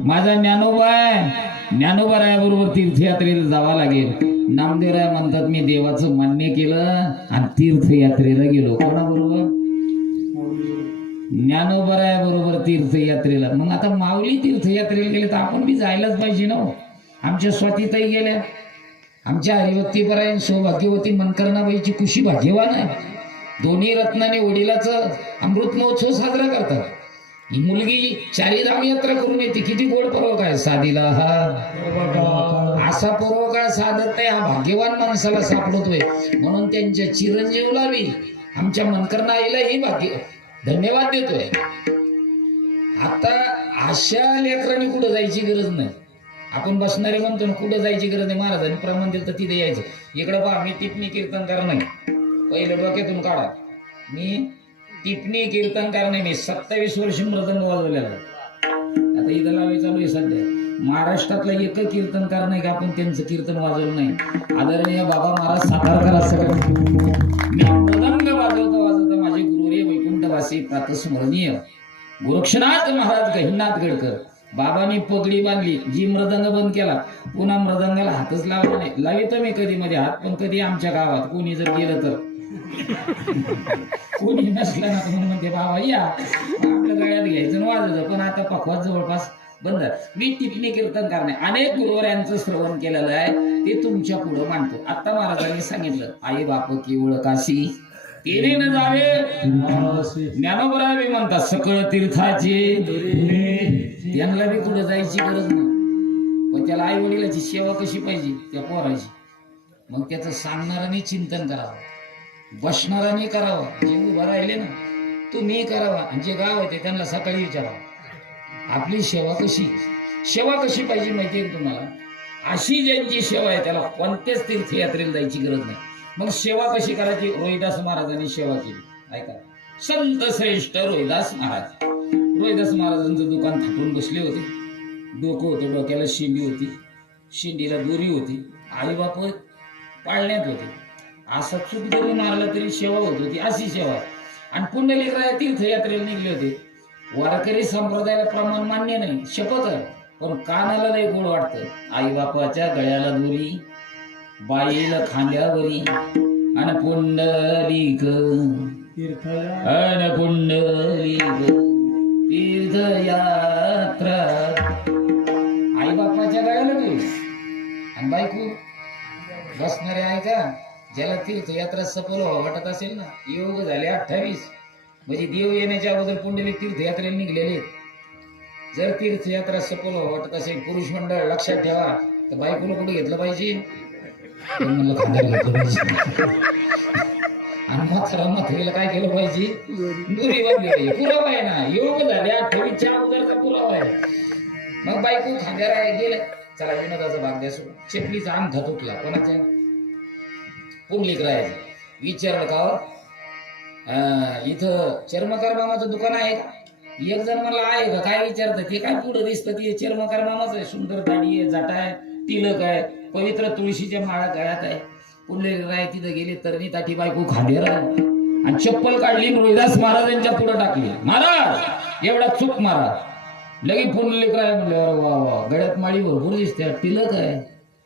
माझा ज्ञानोबा आहे, ज्ञानोबा बरोबर तीर्थयात्रेला जावं लागेल. नामदेवराय म्हणतात मी देवाचं मान्य केलं आणि तीर्थयात्रेला गेलो. कोणाबरोबर? ज्ञानोबा बरोबर तीर्थयात्रेला. मग आता माऊली तीर्थयात्रेला गेले तर आपण बी जायलाच पाहिजे ना. आमच्या स्वातीताई गेल्या, आमच्या हरिभक्तीपरायण सौभाग्यवती मनकर्णाबाईची कुशी भाग्यवान आहे. दोन्ही रत्नाने वडिलाचं अमृत महोत्सव साजरा करतात. ही मुलगी चारीधाम यात्रा करून येते. किती गोड पर्व काय साधीला हा असा पर्व काय साधत नाही, हा भाग्यवान माणसाला सापडतोय. म्हणून त्यांच्या चिरंजीवला बी आमच्या मनकर्णा आईला ही भाग्य धन्यवाद देतोय. आता अशा लेकरांनी कुठं जायची गरज नाही. आपण बसणारे म्हणतो ना कुठं जायची गरज नाही. महाराजांनी प्रमाण दिलं तर तिथे यायचं. इकडं पहा, मी टिपणी कीर्तनकार नाही. पहिलं डोक्यातून काढा, मी टिपणी कीर्तनकार नाही. मी 27 वर्ष मृदंग वाजवलेला. आता इथं लावायचं चालू आहे सध्या. महाराष्ट्रातला एक कीर्तनकार नाही का आपण त्यांचं कीर्तन वाजवलं नाही. आदरणीय बाबा महाराज सातारकर असं मी मृदंग वाजवता माझे गुरुरे वैकुंठवासी प्रातस्मरणीय गोरक्षनाथ महाराज गहिनाथ गडकर बाबांनी पगडी बांधली. जी मृदंग बंद केला, पुन्हा मृदंगाला हातच लावला नाही. लावितो मी कधी मध्ये हात, पण कधी आमच्या गावात कोणी जर गेलं तर कोणी नसलं ना म्हणून म्हणते बाबा या आपल्या गळ्यात घ्यायचं वाजायचं. पण आता पखवाज जवळपास बंद. मी टिपणी कीर्तन करणे अनेक गुरुवारांचं श्रवण केलेलं आहे, ते तुमच्या पुढे मांडतो. आता महाराजांनी सांगितलं आई बाप केवळ काशी तेने न जावे. ज्ञानोबा बी म्हणतात सकळ तीर्थाचे त्यांना बी कुठं जायची गरज नाही. पण त्याला आई वडिलाची सेवा कशी पाहिजे त्या पोराची, मग त्याचं सांगणाराने चिंतन करावं, बसणाराने करावं. जे उभा राहिले ना तुम्ही करावा, आणि जे गाव आहे त्यांना सकाळी विचारावं आपली सेवा कशी पाहिजे माहिती आहे तुम्हाला? अशी ज्यांची सेवा आहे त्याला कोणत्याच तीर्थयात्रेला जायची गरज नाही. मग सेवा कशी करायची? रोहिदास महाराजांनी सेवा केली. ऐका, संत श्रेष्ठ रोहिदास महाराज. रोहिदास महाराजांचं दुकान थापून बसले होते. डोकं होतं, डोक्याला शेंडी होती, शेंडीला दोरी होती. आई बाप पाळण्यात होते. असा चूक जरी मारला तरी सेवा होत होती, अशी सेवा. आणि पुंडलिकराय तीर्थयात्रेला निघले होते. वारकरी संप्रदायाला प्रमाण मान्य नाही, शपथ आहे, पण कानाला लय गोड वाटतं. आई बापाच्या गळ्याला दोरी, बाईला खांद्यावरी, अन पुंडलिक अन पुंडलिक तीर्थयात्रा. आई बापाच्या गायला तू आणि बायको बसणारे आहे का? ज्याला तीर्थयात्रा सफल वाटत असेल ना, योग झाले 28 म्हणजे देव येण्याच्या अगोदर पुंडलिक तीर्थयात्रेला निघलेले. जर तीर्थयात्रा सफल वाटत असेल पुरुष मंडळ लक्षात ठेवा, तर बायकोला कुठे घेतलं पाहिजे? म्हणलं खांद्याला घेतलं पाहिजे. आणि म्हातारीला काय केलं पाहिजे? दुरी बांधली पाहिजे. पुरावा आहे ना, योग झाले 28च्या अगोदरचा पुरावा आहे. मग बायको खांद्याला गेलं, चला विनोदाचा भाग द्या सोडून. चेपलीचा अंगठा तुटला कोणाच्या? पुंडलिक राहायचं. विचारलं का हो? इथं चर्मकार मामाचं दुकान आहे का? एक जण मला आहे का? काय विचारतं? ते काय पुढं दिसतं ते चर्मकार मामाचं आहे. सुंदर दाढी आहे, जाटा आहे, तिलक आहे, पवित्र तुळशीच्या माळा गळ्यात आहे. पुंडलिक राय तिथं गेले, तरणी ताठी बायको खांद्यावर आहे आणि चप्पल काढली, रोहिदास महाराजांच्या पुढे टाकली. महाराज एवढा चूक महाराज. लगे पुंडलिक राय म्हणले, अरे वा वा, गळ्यात माळी भरपूर दिसते, तिलक आहे,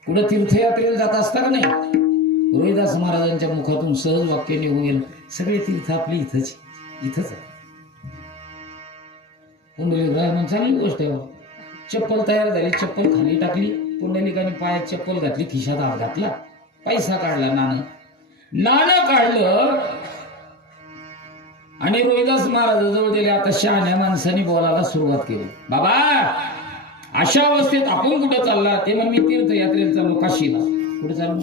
कुठं तीर्थयात्रेला जात असता का नाही? रोहिदास महाराजांच्या मुखातून सहज वाक्य निघून गेलं, सगळे तीर्थ आपली इथंच आहे. पुंडलिक राय म्हणून चांगली गोष्ट आहे. चप्पल तयार झाली, चप्पल खाली टाकली, पुंडलिकाने पायात चप्पल घातली, खिशात हात घातला, पैसा काढला, नाणं काढलं आणि रोहिदास महाराजाजवळ दिले. आता शहाण्या माणसाने बोलायला सुरुवात केली. बाबा अशा अवस्थेत आपण कुठं चालला? ते म्हण मी तीर्थयात्रेला चाललो काशीला. कुठे चाललो?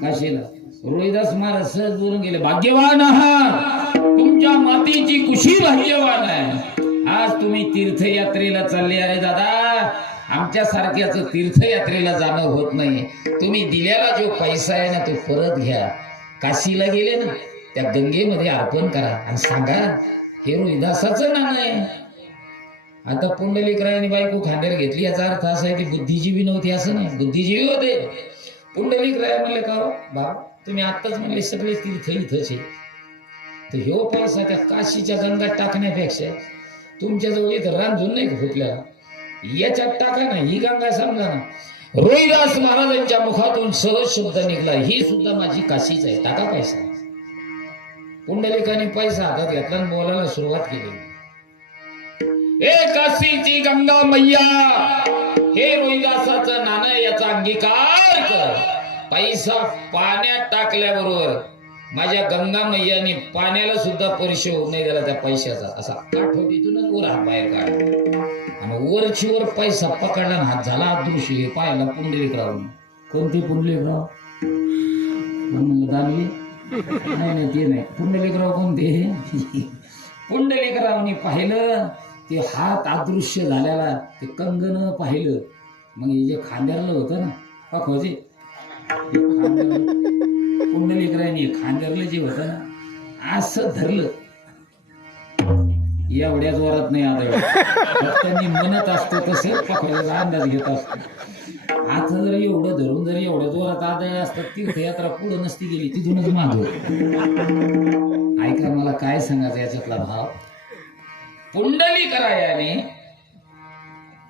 काशीला. रोहिदास महाराज सहज बोलून गेले, भाग्यवान आहात, तुमच्या मातीची कुशी भाग्यवान आहे. आज तुम्ही तीर्थयात्रेला चालले. अरे दादा, आमच्या सारख्याच तीर्थयात्रेला जाणं होत नाही. तुम्ही दिलेला जो पैसा आहे ना, तो परत घ्या. काशीला गेले ना, त्या गंगेमध्ये अर्पण करा आणि सांगा हे रोहिदासाचं नाणं आहे. आता पुंडलिकरायाने बायको खांद्यावर घेतली, याचा अर्थ असा आहे की बुद्धिजीवी नव्हती असं नाही, बुद्धिजीवी होते. पुंडलिकराय म्हणले, का बाबा तुम्ही आत्ताच म्हणले सगळे तीर्थ इथंच आहे, तर ह्यो पैसा त्या काशीच्या गंगात टाकण्यापेक्षा तुमच्याजवळ इथं रांजून नाही का फुटल्याला, याच्यात टाका ना, ही गंगा समजा ना. रोहिदास महाराजांच्या मुखातून सहज शब्द निघला, ही सुद्धा माझी काशीच आहे, टाका पैसा. पुंडलिकाने पैसा हातात घेतला आणि बोलायला सुरुवात केली. ए काशीची गंगा मैया, हे रोहिदासाचं नाणं, याचा अंगीकार कर. पैसा पाण्यात टाकल्याबरोबर माझ्या गंगा मैयाने पाण्याला सुद्धा परिचय होऊ नाही दिला त्या पैशाचा. असा काठोटीतूनच वर हात बाहेर काढला आणि वरची वर पैसा पकडला, हात झाला अदृश्य. पाहिला पुंडलिकराव. कोणते पुंडलिकराव? म्हणलं दानवी नाही ते नाही. पुंडलिकराव कोणते? पुंडलिकरावने पाहिलं ते हात अदृश्य झालेला, ते कंगन पाहिलं. मग हे जे खांद्यारलं होतं ना पाखोजे, पुंडलिकरायने खांद्यारलं जे होतं ना, असं धरलं. एवढ्या जोरात नाही आता, त्यांनी म्हणत असतो तसं पाखोजा अंदाज घेत असतो. आता जर एवढं धरून जर एवढ्या जोरात आदळ असतात, तीर्थयात्रा पुढे नसती गेली, तिथूनच मागं. ऐका, मला काय सांगायचं याच्यातला भाव. पुंडलिकरायाने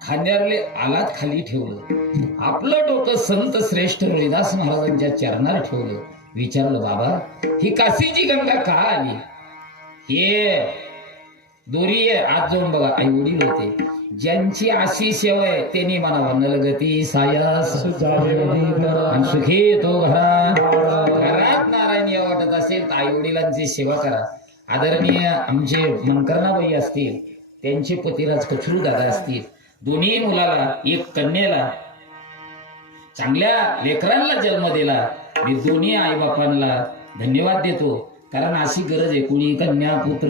खांद्यावरले आलात खाली ठेवलं, आपलं डोकं संत श्रेष्ठ रोहिदास महाराजांच्या चरणावर ठेवलं. विचारलं, बाबा ही काशीची गंगा का आली? हे दोरी आहे, आज जाऊन बघा. आई वडील होते, ज्यांची अशी सेवा आहे त्यांनी म्हणावा, नलगती सायास सुखी तो घरात नारायण या वाटत असेल तर आई वडिलांची सेवा करा. आदरणीय आमचे मनकर्णाबाई असतील, त्यांचे पतिराज कचरू दादा असतील, दोन्ही मुलाला, एक कन्येला, चांगल्या लेकरांना जन्म दिला. मी दोन्ही आई बापांना धन्यवाद देतो, कारण अशी गरज आहे. कोणी कन्या पुत्र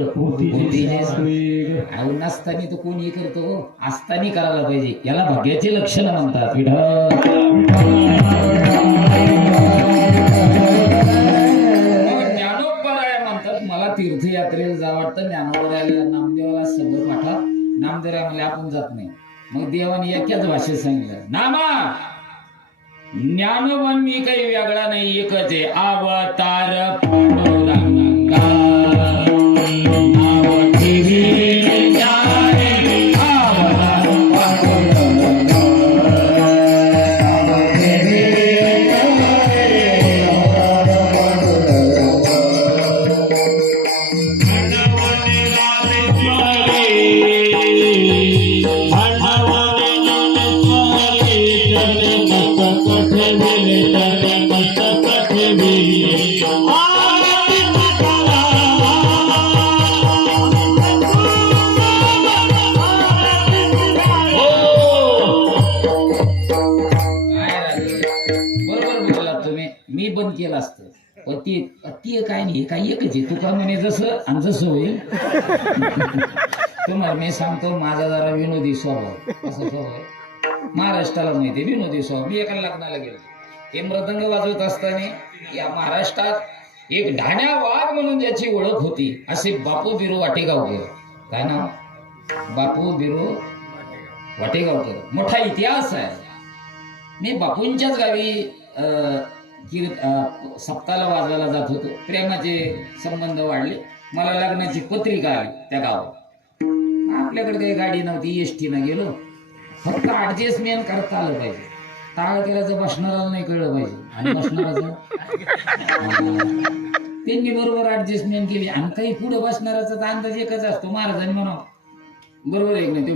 नसताना तर कोणी करतो, असताना करायला पाहिजे. याला भाग्याचे लक्षण म्हणतात. ज्ञानोबराय म्हणतात, मला तीर्थयात्रेला जा वाटतं. ज्ञानोबरायला नामदेवाला सगळं पाठा. नामदेव म्हणले आपण जात नाही. मग देवाने एकाच भाषेत सांगितलं, नामा ज्ञानोबन मी काही वेगळा नाही, एकच आहे. अवतार पांडुरंगा नाव ठेवी जाणे, अवतार पांडुरंगा नाव ठेवी जाणे, अवतार पांडुरंगा पती काय नाही, काय एकच आहे. तुका म्हणे जसं आणि जसं होईल. तुम्हाला मी सांगतो, माझा जरा विनोदी स्वभाव. कसा स्वभाव आहे महाराष्ट्राला माहिती आहे, विनोदी स्वभाव. मी एका लग्नाला गेलो, हे मृदंग वाजवत असताना या महाराष्ट्रात एक ढाण्या वाघ म्हणून ज्याची ओळख होती असे बापू बिरू वाटेगावकर. काय नाव? बापू बिरू वाटेगावकर. मोठा इतिहास आहे. मी बापूंच्याच गावी सप्ताहाला वाजवायला जात होतो. प्रेमाचे संबंध वाढले, मला लग्नाची पत्रिका आली त्या गावात. आपल्याकडे काही गाडी नव्हती, एसटी न गेलो. फक्त ऍडजस्टमेंट करता आलं पाहिजे. टाळ केल्याचं बसणाराला नाही कळलं पाहिजे, आणि बसणाराचं त्यांनी बरोबर ऍडजस्टमेंट केली. आणि काही पुढे बसणाराचा तर अंदाज एकच असतो, महाराजांनी म्हणावं बरोबर आहे नाही ते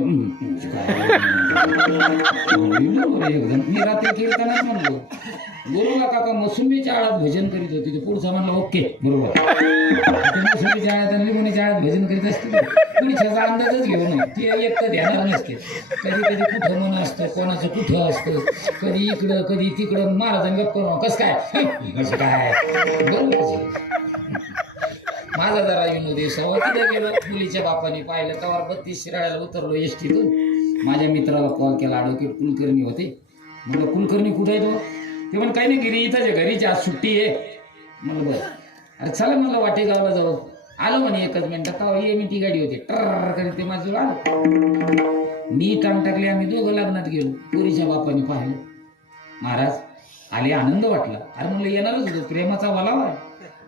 बरोबर आहे एकदम. मी रात्री कीर्तनात म्हणलो, बोलू काका मोसंबीच्या आळात भजन करीत होती. ते पुढचा म्हणला ओके बरोबर. मोसंबीच्या आळात आणि लिंबूच्या आळात भजन करीत असते, पुढच्याचा अंदाजच घेऊ नये. ते एक तर ध्यानात नसते. कधी कधी कुठं मन असतं, कोणाचं कुठं असतं, कधी इकडं कधी तिकडं. महाराजांनी गप्प कसं काय कसं काय बरोबर. माझा जरा विनोदी स्वभाव. तिथे गेलो, मुलीच्या बापाने पाहिलं, तवार 32 शिराळ्याला उतरलो एसटीतून. माझ्या मित्राला कॉल केला, ॲडव्होकेट कुलकर्णी होते. म्हणलं कुलकर्णी कुठे आहे तो? ते म्हण काही नाही, गिरी इथंच आहे, घरीची आज सुट्टी आहे. म्हणलं बरं, अरे चला म्हणलं वाटेगावला जाऊ. आलो म्हणे 1 मिनिटात. तेव्हा EMT गाडी होती, ट्रर करीत ते माझं आलं. मी टांग टाकले, आम्ही दोघं लग्नात गेलो. पोरीच्या बापाने पाहिलं, महाराज आले, आनंद वाटला. अरे म्हणलं येणारच होतो, प्रेमाचा वलावा आहे.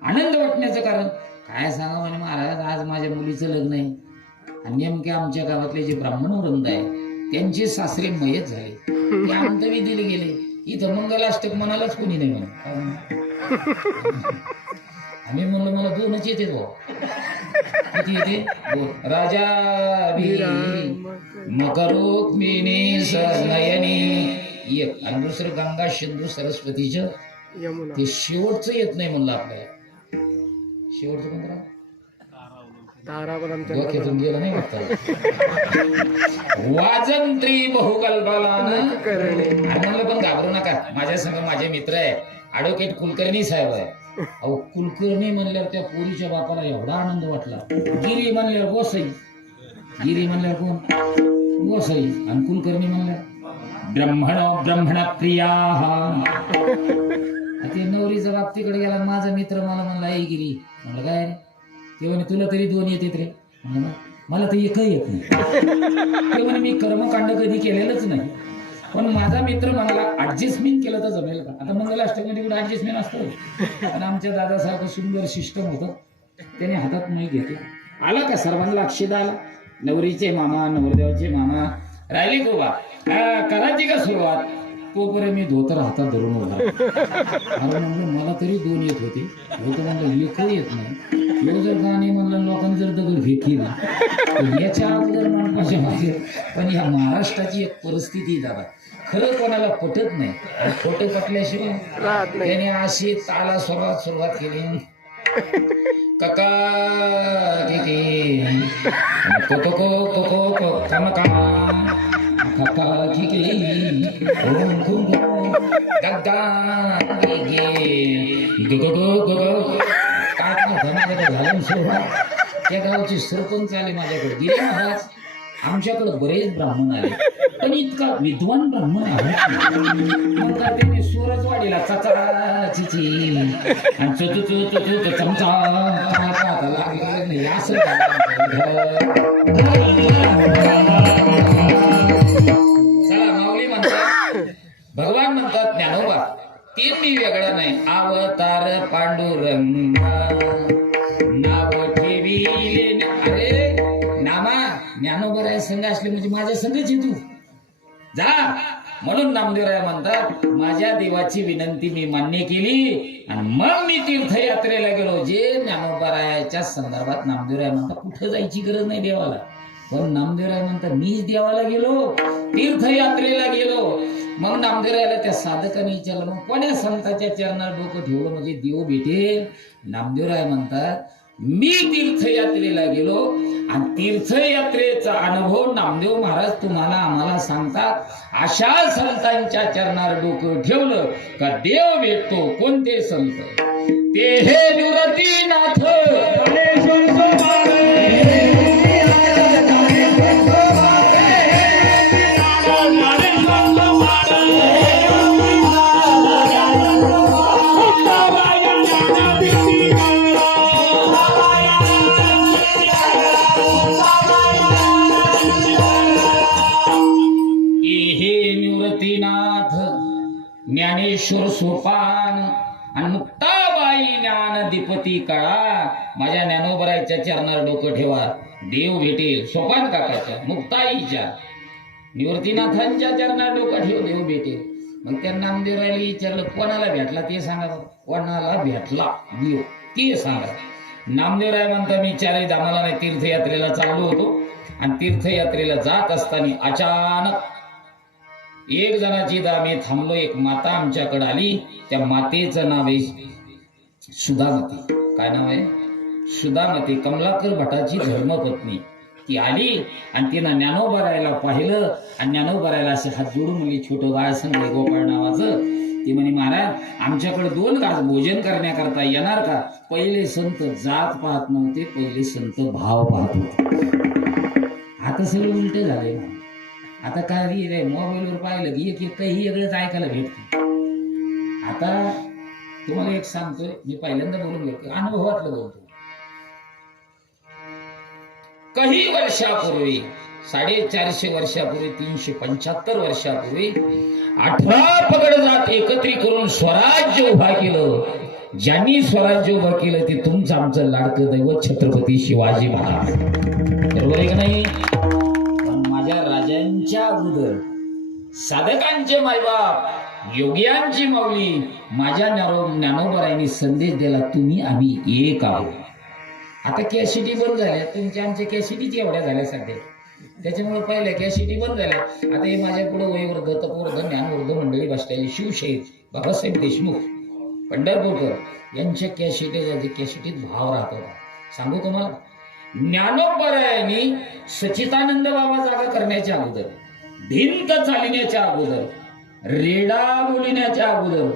आनंद वाटण्याचं कारण काय सांगा म्हणे, महाराज आज माझ्या मुलीचं लग्न आहे, आणि नेमके आमच्या गावातले जे ब्राह्मण वृंद आहे त्यांचे सासरे मयत झाले, ते अंतविधीला गेले. इथं मंगलाष्टक म्हणालाच कोणी नाही म्हणे. आम्ही म्हणलं मला 2च येते भाऊ. किती येते? 2. राजा मकरोक मिनी नयनी एक, आणि दुसरं गंगा सिंधू सरस्वतीचं. ते शेवटचं येत नाही म्हणलं आपल्याला. शेवटचं कोणतं? डोक्यातून गेलं नाही वाटतं. वाजंत्री बहुकल्पाला म्हणलं, पण घाबरू नका, माझ्या संग माझे मित्र आहे, ॲडव्होकेट कुलकर्णी साहेब आहे. अहो कुलकर्णी म्हणल्यावर त्या पोरीच्या बापाला एवढा आनंद वाटला. गिरी म्हणल्यावर गोसाई, गिरी म्हणल्यावर कोण? गोसाई. आणि कुलकर्णी म्हणल्यावर ब्रह्मण प्रिया. ते नवरीचा बाप तिकडे गेला, माझा मित्र मला म्हणला ए गिरी. म्हणलं काय रे? ते म्हणे तुला तरी 2 येतात रे. म्हणलं मला तर एकही येत नाही. ते म्हणे मी कर्मकांड कधी केलेलंच नाही. पण माझा मित्र म्हणाला ऍडजस्टमेंट केलं तर जमेल का? आता मंगलाष्टकमध्ये कुठे ऍडजस्टमेंट असतं? आणि आमच्या दादासारखं सुंदर सिस्टम होतं. त्याने हातात मी घेते. आला का सर्वांना अक्षदा आला. नवरीचे मामा, नवरदेवाचे मामा राहिले गोबा. करायची का सुरुवात? तोपर्यंत मी धोतर हातात धरून होता. अरे म्हणलं मला तरी 2 येत होते, होतं म्हणलं एकही येत नाही. ह्यो जर गाणे म्हणलं लोकांनी जर दगड फेकली ना तर याच्या अगोदर माणसाच्या मागे. पण ह्या महाराष्ट्राची एक परिस्थिती दादा, खरं कोणाला पटत नाही. खोटं पटल्याशिवाय त्याने अशी ताला सुरुवात केली. काका त्या गावचे सरपंच आले माझ्याकडे. गेले महाराज, आमच्याकडे बरेच ब्राह्मण आले, पण इतका विद्वान ब्राह्मण आहे. मग त्यांनी सूरज वाढीला चाचाची आणि चमचा लागला नाही असं. चला माऊली म्हणतात, भगवान म्हणतात ज्ञानोबा, ते मी वेगळा नाही. अवतार पांडुरंगा नाव ठेविले. अरे नामा ज्ञानोबराय संघ असले म्हणजे माझ्या संघच तू जा. म्हणून नामदेवराय म्हणतात, माझ्या देवाची विनंती मी मान्य केली आणि मग मी तीर्थयात्रेला गेलो. जे ज्ञानोबरायाच्या संदर्भात नामदेवराय म्हणतात कुठं जायची गरज नाही देवाला, पण नामदेवराय म्हणतात मीच देवाला गेलो, तीर्थयात्रेला गेलो. मग नामदेवरायला त्या साधकाने विचारलं, मग कोण्या संतांच्या चरणात डोकं ठेवलं म्हणजे देव भेटेल? नामदेवराय म्हणतात, मी तीर्थयात्रेला गेलो आणि तीर्थयात्रेचा अनुभव नामदेव महाराज तुम्हाला आम्हाला सांगतात. अशा संतांच्या चरणात डोकं ठेवलं का देव भेटतो. कोणते संत? ते हे निवृत्तीनाथ ज्ञानेश्वर सोपान हे निवृत्तीनाथ ज्ञानेश्वर सोपान आणि मुक्ताबाई ज्ञान दीपती कळा. माझ्या ज्ञानोबरायच्या चरणावर डोकं ठेवा, देव भेटेल. सोपान काकाच्या, मुक्ताईच्या, निवृत्तीनाथांच्या चरणावर डोकं ठेव, देव भेटेल. मग त्या नामदेवरायला विचारलं कोणाला भेटला ते सांगा. कोणाला भेटला देव ते सांगा. नामदेवराय म्हणता मी चारही धामाला नाही तीर्थयात्रेला चाललो होतो आणि तीर्थयात्रेला जात असताना अचानक एक जणाची आम्ही थांबलो. एक माता आमच्याकडे आली. त्या मातेचं नाव आहे सुधामती. काय नाव आहे? सुधामती. कमलाकर भटाची धर्मपत्नी. ती आली आणि तिनं ज्ञानोबरायला पाहिलं आणि ज्ञानोबरायला असे हात जोडून म्हणली, छोटं बाळ संजय गोपाळ नावाचं. ती म्हणे महाराज आमच्याकडे 2 घास भोजन करण्याकरता येणार का? पहिले संत जात पाहत नव्हते, पहिले संत भाव पाहत होते. आता सगळं उलट झालंय ना. आता काय रे मोबाईलवर पाहिलं की एक काही वेगळंच ऐकायला भेटते. आता तुम्हाला एक सांगतोय, मी पहिल्यांदा बोलून घेतो, अनुभवातलं बोलतो. काही वर्षापूर्वी 450 वर्षापूर्वी 375 वर्षापूर्वी 18 पगड जात एकत्रित करून स्वराज्य उभा केलं. ज्यांनी स्वराज्य उभं केलं ते तुमचं आमचं लाडकं दैवत छत्रपती शिवाजी महाराज. बरोबर आहे का नाही? पण माझ्या राजांच्या अगोदर साधकांचे मायबाप, योगियांची माऊली माझ्या ज्ञानोबरायांनी संदेश दिला, तुम्ही आम्ही एक आहोत. आता कॅसिटी बंद झाल्या, तुमच्या आमच्या कॅसिटीच एवढ्या झाल्या सध्या. त्याच्यामुळे पहिल्या कॅसिटी बंद झाल्या. आता हे माझ्या पुढे वयवर्ध तपवर्ध ज्ञानवर्ध मंडळी बसलेली शिवशाहीर बाबासाहेब देशमुख पंढरपूरकर यांच्या कॅसिटीत भाव राहत होता. सांगू तुम्हाला, ज्ञानोबरायांनी सच्चिदानंद बाबा जागा करण्याच्या अगोदर, भिंत चालण्याच्या अगोदर, रेडा बोलण्याच्या अगोदर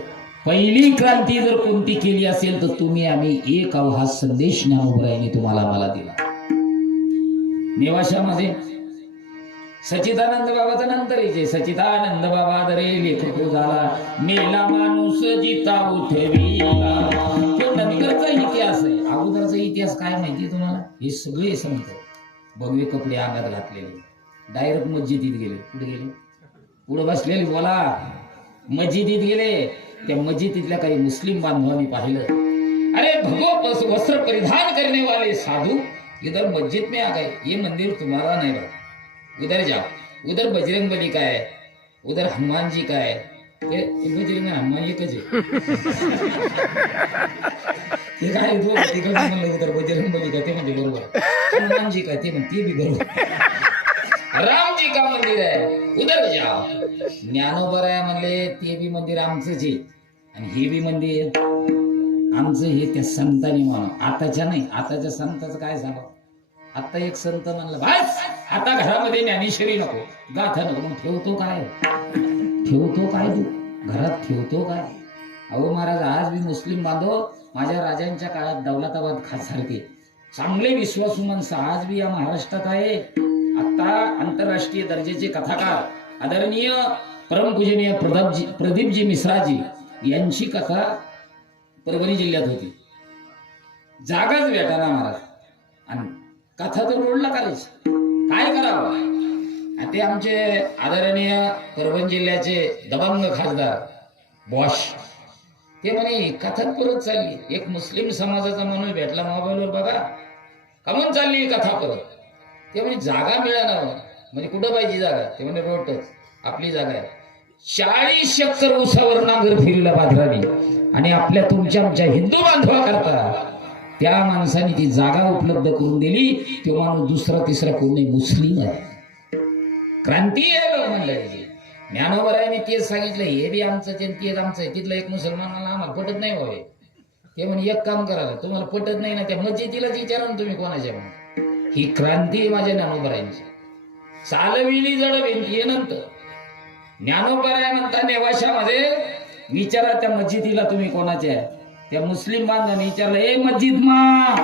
पहिली क्रांती जर कोणती केली असेल तर तुम्ही आम्ही एक आहोत हा संदेश ज्ञानोबरायांनी तुम्हाला आम्हाला दिला. नेवाशामध्ये सच्चिदानंद बाबाचा नंतर यायचे. सच्चिदानंद बाबा दरे लेखक झाला, मेला माणूस जिता उठविला. तो नंतरचा इतिहास आहे. अगोदरचा इतिहास काय माहिती तुम्हाला? हे सगळे संत भगवे कपडे अंगात घातलेले डायरेक्ट मस्जिदीत गेले. कुठे गेले? पुढे बसलेले बोला, मस्जिदीत गेले. त्या मस्जिदीतल्या काही मुस्लिम बांधवांनी पाहिलं, अरे भगव वस्त्र परिधान करने वाले साधु इधर मस्जिद में आ गए, ये मंदिर तुम्हारा नहीं रहा, उधर जाओ. उधर बजरंग बली का है, उधर हनुमान जी का है. बजरंग हनुमान जी कसे ते काय म्हणलं, उधर बजरंग बली का ते म्हणजे बरोबर, हनुमान जी का ते म्हणते बी बरोबर, राम जी का मंदिर आहे उधर जाओ. ज्ञानोबराय म्हणले ते बी मंदिर आमचंच आहे आणि हे बी मंदिर आमचं. हे त्या संतांनी म्हणून, आताच्या नाही. आताच्या संताचं काय सांगा. आता एक संत म्हणलं बस आता घरामध्ये ज्ञानेश्वरी नको, गाथा नको. मग ठेवतो काय? ठेवतो काय तू घरात? ठेवतो काय? अहो महाराज, आज बी मुस्लिम बांधव माझ्या राजांच्या काळात दौलताबाद खासारखे चांगले विश्वासू माणसं आज बी या महाराष्ट्रात आहे. आता आंतरराष्ट्रीय दर्जाचे कथाकार आदरणीय परमपूजनीय प्रदीपजी मिश्राजी यांची कथा परभणी जिल्ह्यात होती. जागाच भेटाना महाराज आणि कथा तर रोडला करायची. काय करावं? ते आमचे आदरणीय परभणी जिल्ह्याचे दबंग खासदार बॉश ते म्हणे कथा परत चालली. एक मुस्लिम समाजाचा माणूस भेटला मोबाईलवर, बघा कमून चालली कथा परत. ते म्हणजे जागा मिळाला. म्हणजे कुठं पाहिजे जागा? ते म्हणजे रोडच आपली जागा आहे. 40 एकर उसावर नांगर फिरला बाजराने आणि आपल्या तुमच्या आमच्या हिंदू बांधवा करता त्या माणसाने ती जागा उपलब्ध करून दिली. तो माणूस दुसरा तिसरा कोण नाही, मुस्लिम आहे. क्रांती आहे म्हणलं. ज्ञानोबरायांनी तेच सांगितलं, हे बी आमचं तेच आमचं आहे. तिथलं एक मुसलमान मला आम्हाला पटत नाही व्हावे. ते म्हणे एक काम करा, तुम्हाला पटत नाही ना त्या मस्जिदीलाच विचारा ना तुम्ही कोणाच्या. ही क्रांती माझ्या ज्ञानोबरायांची. चालविली जड भिंती नंतर ज्ञानोबरायानंतर नेवाशामध्ये विचारा त्या मस्जिदीला तुम्ही कोणाचे आहे. त्या मुस्लिम बांधवांनी विचारलं, ए मस्जिद मा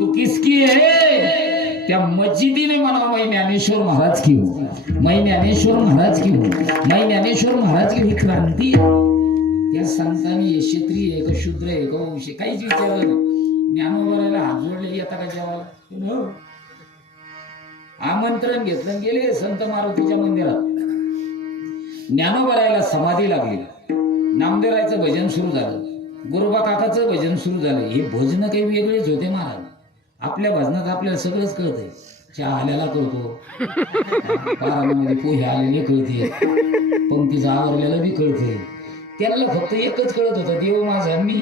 तू किसकी है? त्या मस्जिदीने म्हणावं, मैं ज्ञानेश्वर महाराज की हूँ, मैं ज्ञानेश्वर महाराज की हूँ, मैं ज्ञानेश्वर महाराज की. ही क्रांती आहे. त्या संतांनी हे क्षत्रिय आहे का शूद्र आहे का वंशी काहीच विचारलं नाही. ज्ञानोबराला हात जोडले, येता का जेवायला? आमंत्रण घेतलं आणि गेले संत मारुतीच्या मंदिरात. ज्ञानोबरायला समाधी लागली. नामदेवरायचं भजन सुरू झालं, गुरुबा काकाचं भजन सुरू झालं. हे भजन काही वेगळेच होते महाराज. आपल्या भजनात आपल्याला सगळंच कळतंय. चहा आल्याला कळतो, पारामध्ये पोहे आलेले कळते, पंक्तीचं आवरलेलं बी कळतंय. त्याला फक्त एकच कळत होतं, देव माझा मी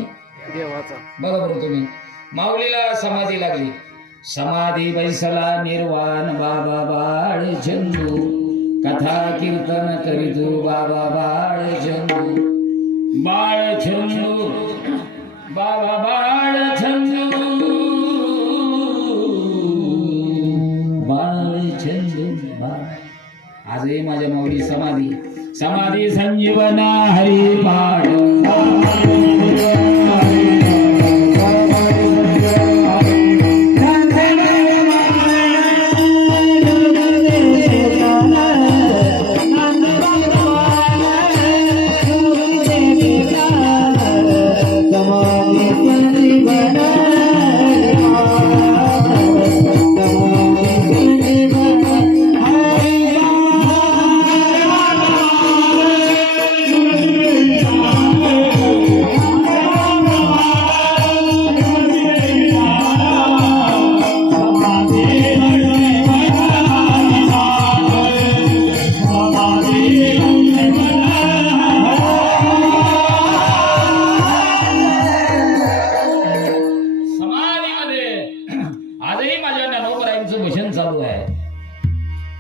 देवाचा. बघा बरं तुम्ही, माऊलीला समाधी लागली. समाधी बैसला निर्वाण बाबा बाळ चंदू, कथा कीर्तन करीतो बाबा बाळ चंदू, बाळ चंदू बाबा बाळ चंदू, बाळ चंदू. आजही माझ्या माऊली समाधी समाधी संजीवना हरी पाठ.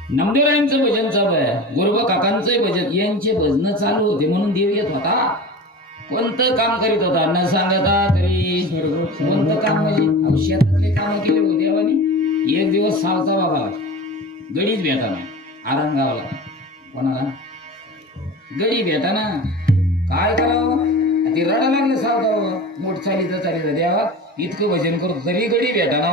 नामदेवरायांचं भजन चालू आहे, गुरुबा काकांचं भजन, यांचे भजन चालू होते म्हणून देव येत होता. कोणतं काम करीत होता न सांगता तरी. कोणतं काम म्हणजे शेतातले काम केले होते देवानी. एक दिवस सावता बाबाला गडीच भेटाना, आरंगावला. कोणाला? गडी भेटाना. काय करावं ते रडा लागले सावता बाबा. मोठ चालीचा देवा इतकं भजन करतो तरी गडी भेटाना.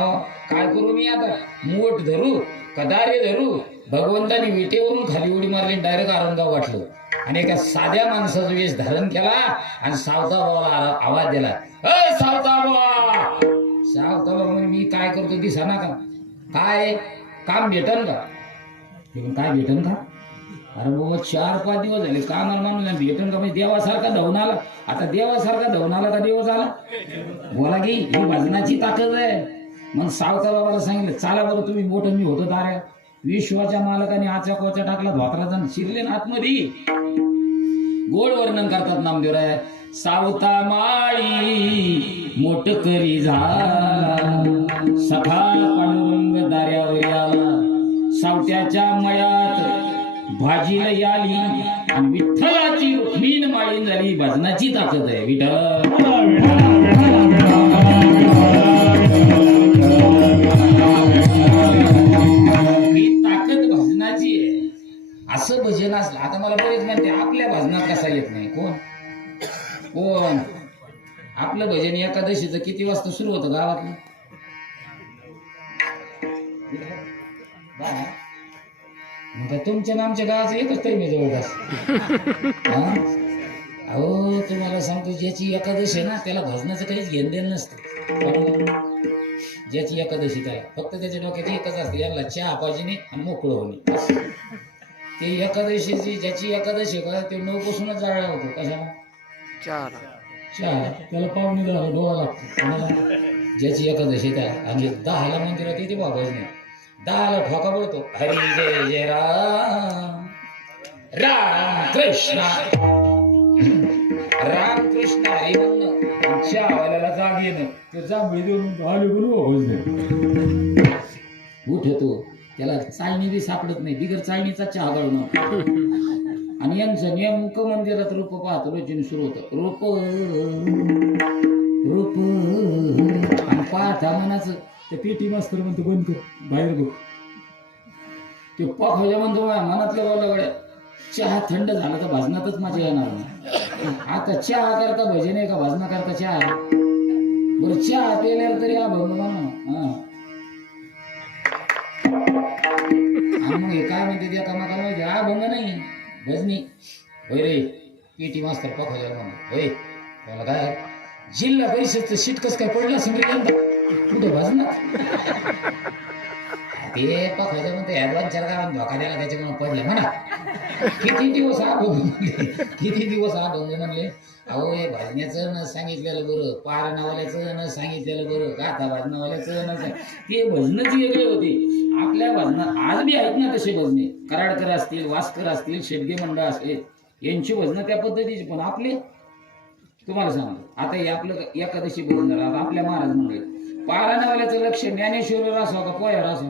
काय करू मी आता? मोठ धरू कदारे धरू. भगवंतानी विटेवरून खाली उडी मारली, डायरेक्ट आरंगाव वाटलं आणि एका साध्या माणसाचा वेश धारण केला आणि सावता बाबाला आवाज दिला, अ सावता बाबा. सावता बाबा म्हणजे मी काय करतो दिसाना का? काय काम भेटन का? काय भेटन का? अरे बाबा 4-5 दिवस झाले कामाला माणूस भेटन का? म्हणजे देवासारखा धावून आला. आता देवासारखा धावून आला का देव झाला? बोला की ही भजनाची ताकद आहे. मग सावता बाबाला सांगितलं, चाला बरं तुम्ही मोठं मी होतो दाऱ्या. विश्वाच्या मालकाने आचा कोचा टाकला धोत्राचा शिरले ना आतमध्ये. गोड वर्णन करतात नामदेवराय. सावता माळी मोठ करी झाला, सखा पांडुरंग दाऱ्यावर आला. सावत्याच्या मळ्यात भाजीला याली आणि विठ्ठलाची रुक्मिण माळीन झाली. भजनाची ताकद आहे. विठ्ठल असं भजन असलं. आता मला बरेच म्हणते आपल्या भजनात कसा येत नाही. कोण आपलं भजन एकादशीचं किती वाजता सुरू होतं गावातलं? मग तुमच्या नामच्या गावाचं एकच टाइम आहे जवळपास. अहो तुम्हाला सांगतो, ज्याची एकादशी आहे ना त्याला भजनाचं काहीच घेण देण नसतं. ज्याची एकादशी त्याला फक्त त्याच्या डोक्यात एकच असते, याला चहा पाहिजे नाही आणि मोकळं होणे. ते एकादशीची ज्याची एकादशी का ते 9 पासूनच जाळला होतो. कशाला? चहा. त्याला पाहुणे झाला डोळा लागतो. ज्याची एकादशी त्या आणि 10ला मंदिरात येते बाबाच नाही. 10ला ठोका पडतो, हरी जय जय राम राम कृष्ण राम कृष्ण हरी म्हणणं. चहावाल्याला जाग येणं, ते जांभळी देऊन आले करून उठतो. त्याला चाळणी बी सापडत नाही, बिगर चाळणीचा चहा गाळून. आणि यांचं नेमकं मंदिरात रूप पाहतो. रोजीने सुरू होतं रूप रूप आणि पाहता मनाचं. त्या पेटी मास्तर म्हणतो बंद कर, बाहेर बघ. ते पाखाच्या म्हणतो मनातल्या बोलल्या गड्या चहा थंड झाला तर भाजनातच मजा येणार नाही. आता चहा करता भजन आहे का भाजना करता चहा? बरं चहा पेल्यावर तरी अभंग म्हणा. आणि मग हे काय म्हणते त्या कामाला माहिती अभंग नाही भजनी. होय रे पीटी मास्तर पखायला म्हणतो होय त्याला काय जिल्हा परिषदचं सीट कसं काय पडलं असेल रे यंदा कुठे भाजणार ते पखायचं म्हणते ह्या 2-4 गावांना धोका द्यायला त्याच्यामुळे पडलं म्हणा. किती दिवस अभंग म्हणले अहो हे भाजण्याचं न सांगितलेलं बरं, पारणावाल्याचं न सांगितलेलं बरं, गाथा भाजनावाल्याचं न ते भजनच वेगळे होते. आपल्या भजनात आज बी आहेत ना तसे भजने, कराडकर असतील, वास्कर असतील, शेडगे मंडळ असतील, यांची भजनं त्या पद्धतीची. पण आपले तुम्हाला सांगतो आता हे आपलं एकादशी भजन झालं. आता आपल्या महाराज मंडळी पारायणवाल्याचं लक्ष ज्ञानेश्वरीवर असो का पोह्यावर असो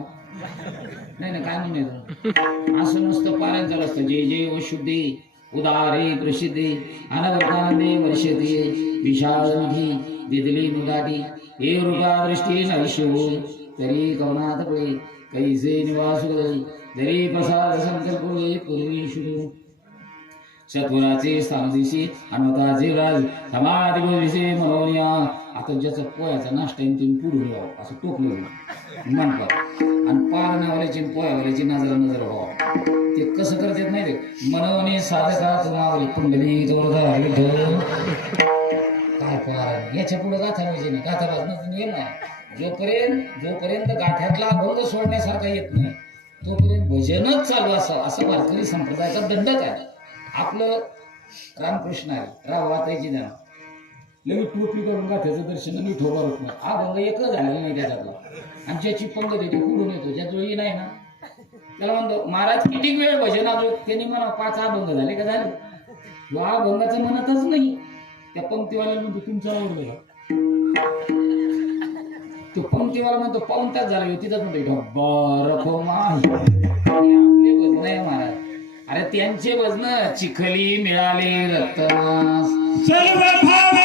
नाही काय म्हणून असं नुसतं पारायण चालू असतं. जय जय व शुद्धे उदारे प्रसिद्धे अनवर्तानंदे वर्षते विशालनिधी दिदली मुदाटी हे रूपा दृष्टी नैशिवो तरी कवनाथ पळे कैसे निवास जरी प्रसाद संकल्प पूर्वी शुरू सत्वराचे स्थानदिशी अनवताचे राज समाधी बोधिसे मनोनिया. आता ज्याचा पोह्याचा नाश्ता तुम्ही पुढून व्हावं असं टोकलं म्हणतात. आणि पारणावाल्याची पोह्यावाल्याची नजर व्हावं ते कसं करतात नाही रे. मनवणे साधका तुम्हावली कुंडली काय पार याच्या पुढे गाथा पाहिजे नाही. गाथा वाजण्याचा नियम आहे. जोपर्यंत गाठ्यातला अभंग सोडण्यासारखा येत नाही तोपर्यंत भजनच चालू असं वारकरी संप्रदायाचा दंडक आहे. आपलं रामकृष्ण आहे राव वाचायची ना लगेच टोपी करून गाठ्याचं दर्शन आणि ठोबा रोखणं अभंग एकच झालेला नाही त्याच्यातला. आणि ज्याची पंगत येते पुढून येतो ज्या जोळी नाही ना त्याला म्हणतो महाराज किती वेळ भजन आलो त्यांनी म्हणा 5 अभंग झाले का झाले. ह्या अभंगाचं म्हणतच नाही त्या पंक्तीवाल्याला म्हणतो तुमचा आवडला. तो पंक्तीवाला म्हणतो 5 तास झाला तिथंच म्हणतो बरं आपले भजन आहे महाराज. अरे त्यांचे भजन चिखली मिळाले रत्नास सर्व भावे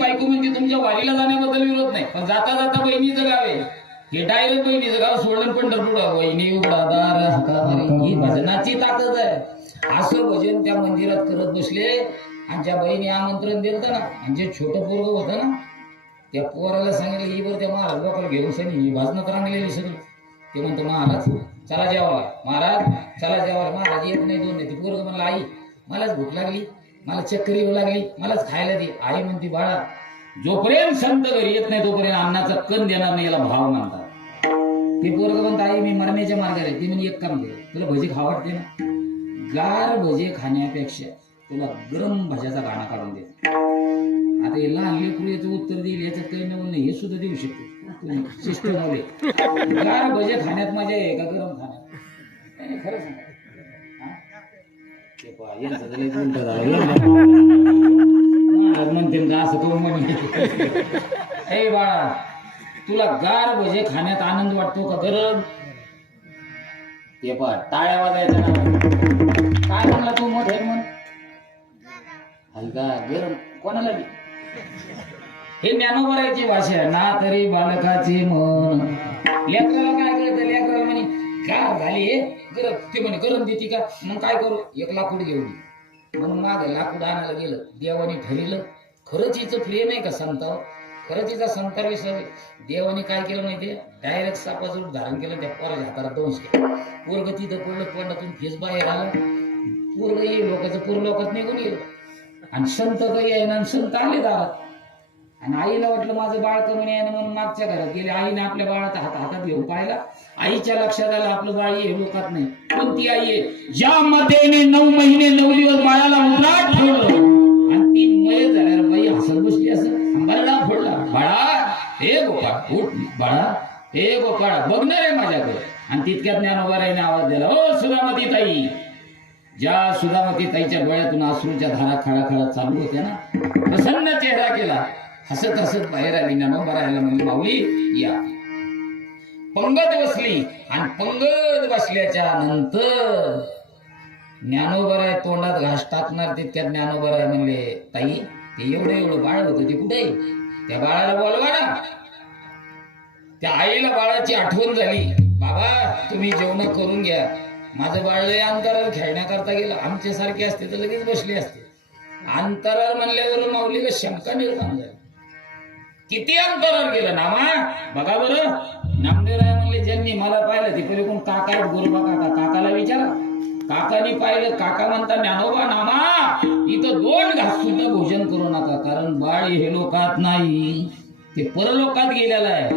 बायको म्हणजे तुमच्या वारीला जाण्याबद्दल विरोध नाही, पण जाता जाता बहिणीचं गाव आहे हे डायरेक्ट बहिणीचं गाव सोडलं पंढरपूर वहिनी उघडादार हातावारी ही भजनाची ताकद आहे. असं भजन त्या मंदिरात करत बसले आणि ज्या बहिणी आमंत्रण दिलं ना आणि जे छोटं पोरग होतं ना त्या पोराला सांगितलं ही बरं त्या महाराज लोकांना घेऊन सनी ही भाजनात रांगलेली सगळी. ते म्हणतो महाराज चला जेवायला, महाराज चला जेवायला. महाराज येत नाही दोन नाही. ते पोरग म्हणलं आई मलाच भूक लागली, मला चक्कर येऊ लागली, मलाच खायला दे. आई म्हणते बाळा जोपर्यंत संत घरी येत नाही तोपर्यंत अन्नाचा कण देणार नाही, याला भाव मानतात. ते पोरग म्हणत आई मी मरण्याच्या मार्गावर आहे. ती म्हणजे एक काम दे, तुला भजी खा वाटते ना, गार भजे खाण्यापेक्षा तुला गरम भज्याचा गाणा काढून दे. आता हे लहान लेकरू याचं उत्तर देईल याच्यात काही नवल नाही, हे सुद्धा देऊ शकतो सिस्टम मध्ये. गार भजे खाण्यात मजा आहे का गरम खाण्यात? खरं सांगा म्हणते का असं तो म्हणे ए बाळा तुला गार भजे खाण्यात आनंद वाटतो का गरम? ते पण टाळ्या वाजायच्या ना. काय म्हणला तू मोठे म्हण हलका गरम कोणाला हे ज्ञानोबरायची भाषा आहे. ना तरी बालकाची मन. लेकराला काय कळतं? लेकराला म्हणे का झाली गरम, ते म्हणे गरम देते का, मग काय करू, एक लाकूड घेऊन ये. म्हणून माग लाकूड आणायला गेलं. देवाने ठरलं. खरंच हिचं प्रेम आहे का संतावर? खरंच हिचा संतार विसर. देवाने काय केलं माहितीये, डायरेक्ट सापाचं रूप धारण केलं. त्या पोराच्या हाताला दंश केला. पोरग तिथं पडलं, तोंडातून फेस बाहेर आला. पोरग ये लोकांचं पूर लोकात निघून गेलं. आणि संत काही आहे ना, संत आले दारात. आणि आईला वाटलं माझं बाळ कमी आहे ना, म्हणून मागच्या घरात गेले. आईने आपल्या बाळाचा हातात घेऊन पाहिला. आईच्या लक्षात आलं आपलं बाळ हे लोकात नाही. पण ती आई आहे ज्या मातेने 9 महिने 9 दिवस बाळाला उरात ठेवलं. आणि ती मय झाल्यावर बाई हसत बसली. असं अंबाला फोडला. बाळा हे गोपाळ उठ, बाळा हे गोपाळ बघणार आहे माझ्याकडे. आणि तितक्यात ज्ञानोबारायने आवाज दिला, ओ सुधामती ताई. ज्या सुधामती ताईच्या डोळ्यातून अश्रूच्या धारा खळा चालू होत्या ना, प्रसन्न चेहरा केला. हसत हसत बाहेर आली. ज्ञानोबारायला म्हणली, माऊली या. पंगत बसली. आणि पंगत बसल्याच्या नंतर ज्ञानोबाराय तोंडात घास टाकणार. तितक्यात ज्ञानोबाराय म्हणले, ताई ते एवढं बाळ होतं ते कुठे? त्या बाळाला बोलवा ना. त्या आईला बाळाची आठवण झाली. बाबा तुम्ही जेवण करून घ्या, माझं बाळ लय अंतरावर खेळण्याकरता गेलं. आमच्यासारखे असते तर लगेच बसले असते. अंतरावर म्हणल्यावर माऊलीला शंका निर्माण झाली. किती अंतरावर गेलं नामा? बघा बरं. नामदेवराय म्हणले, ज्यांनी मला पाहिलं ते पहिले कोण काका आहेत, गोरबा काका. काकाला विचारा. काकानी पाहिलं. काका म्हणता, ज्ञानोबा नामा इथं 2 घास सुद्धा भोजन करू नका, कारण बाळ हे लोकात नाही, ते परलोकात गेलेलं आहे.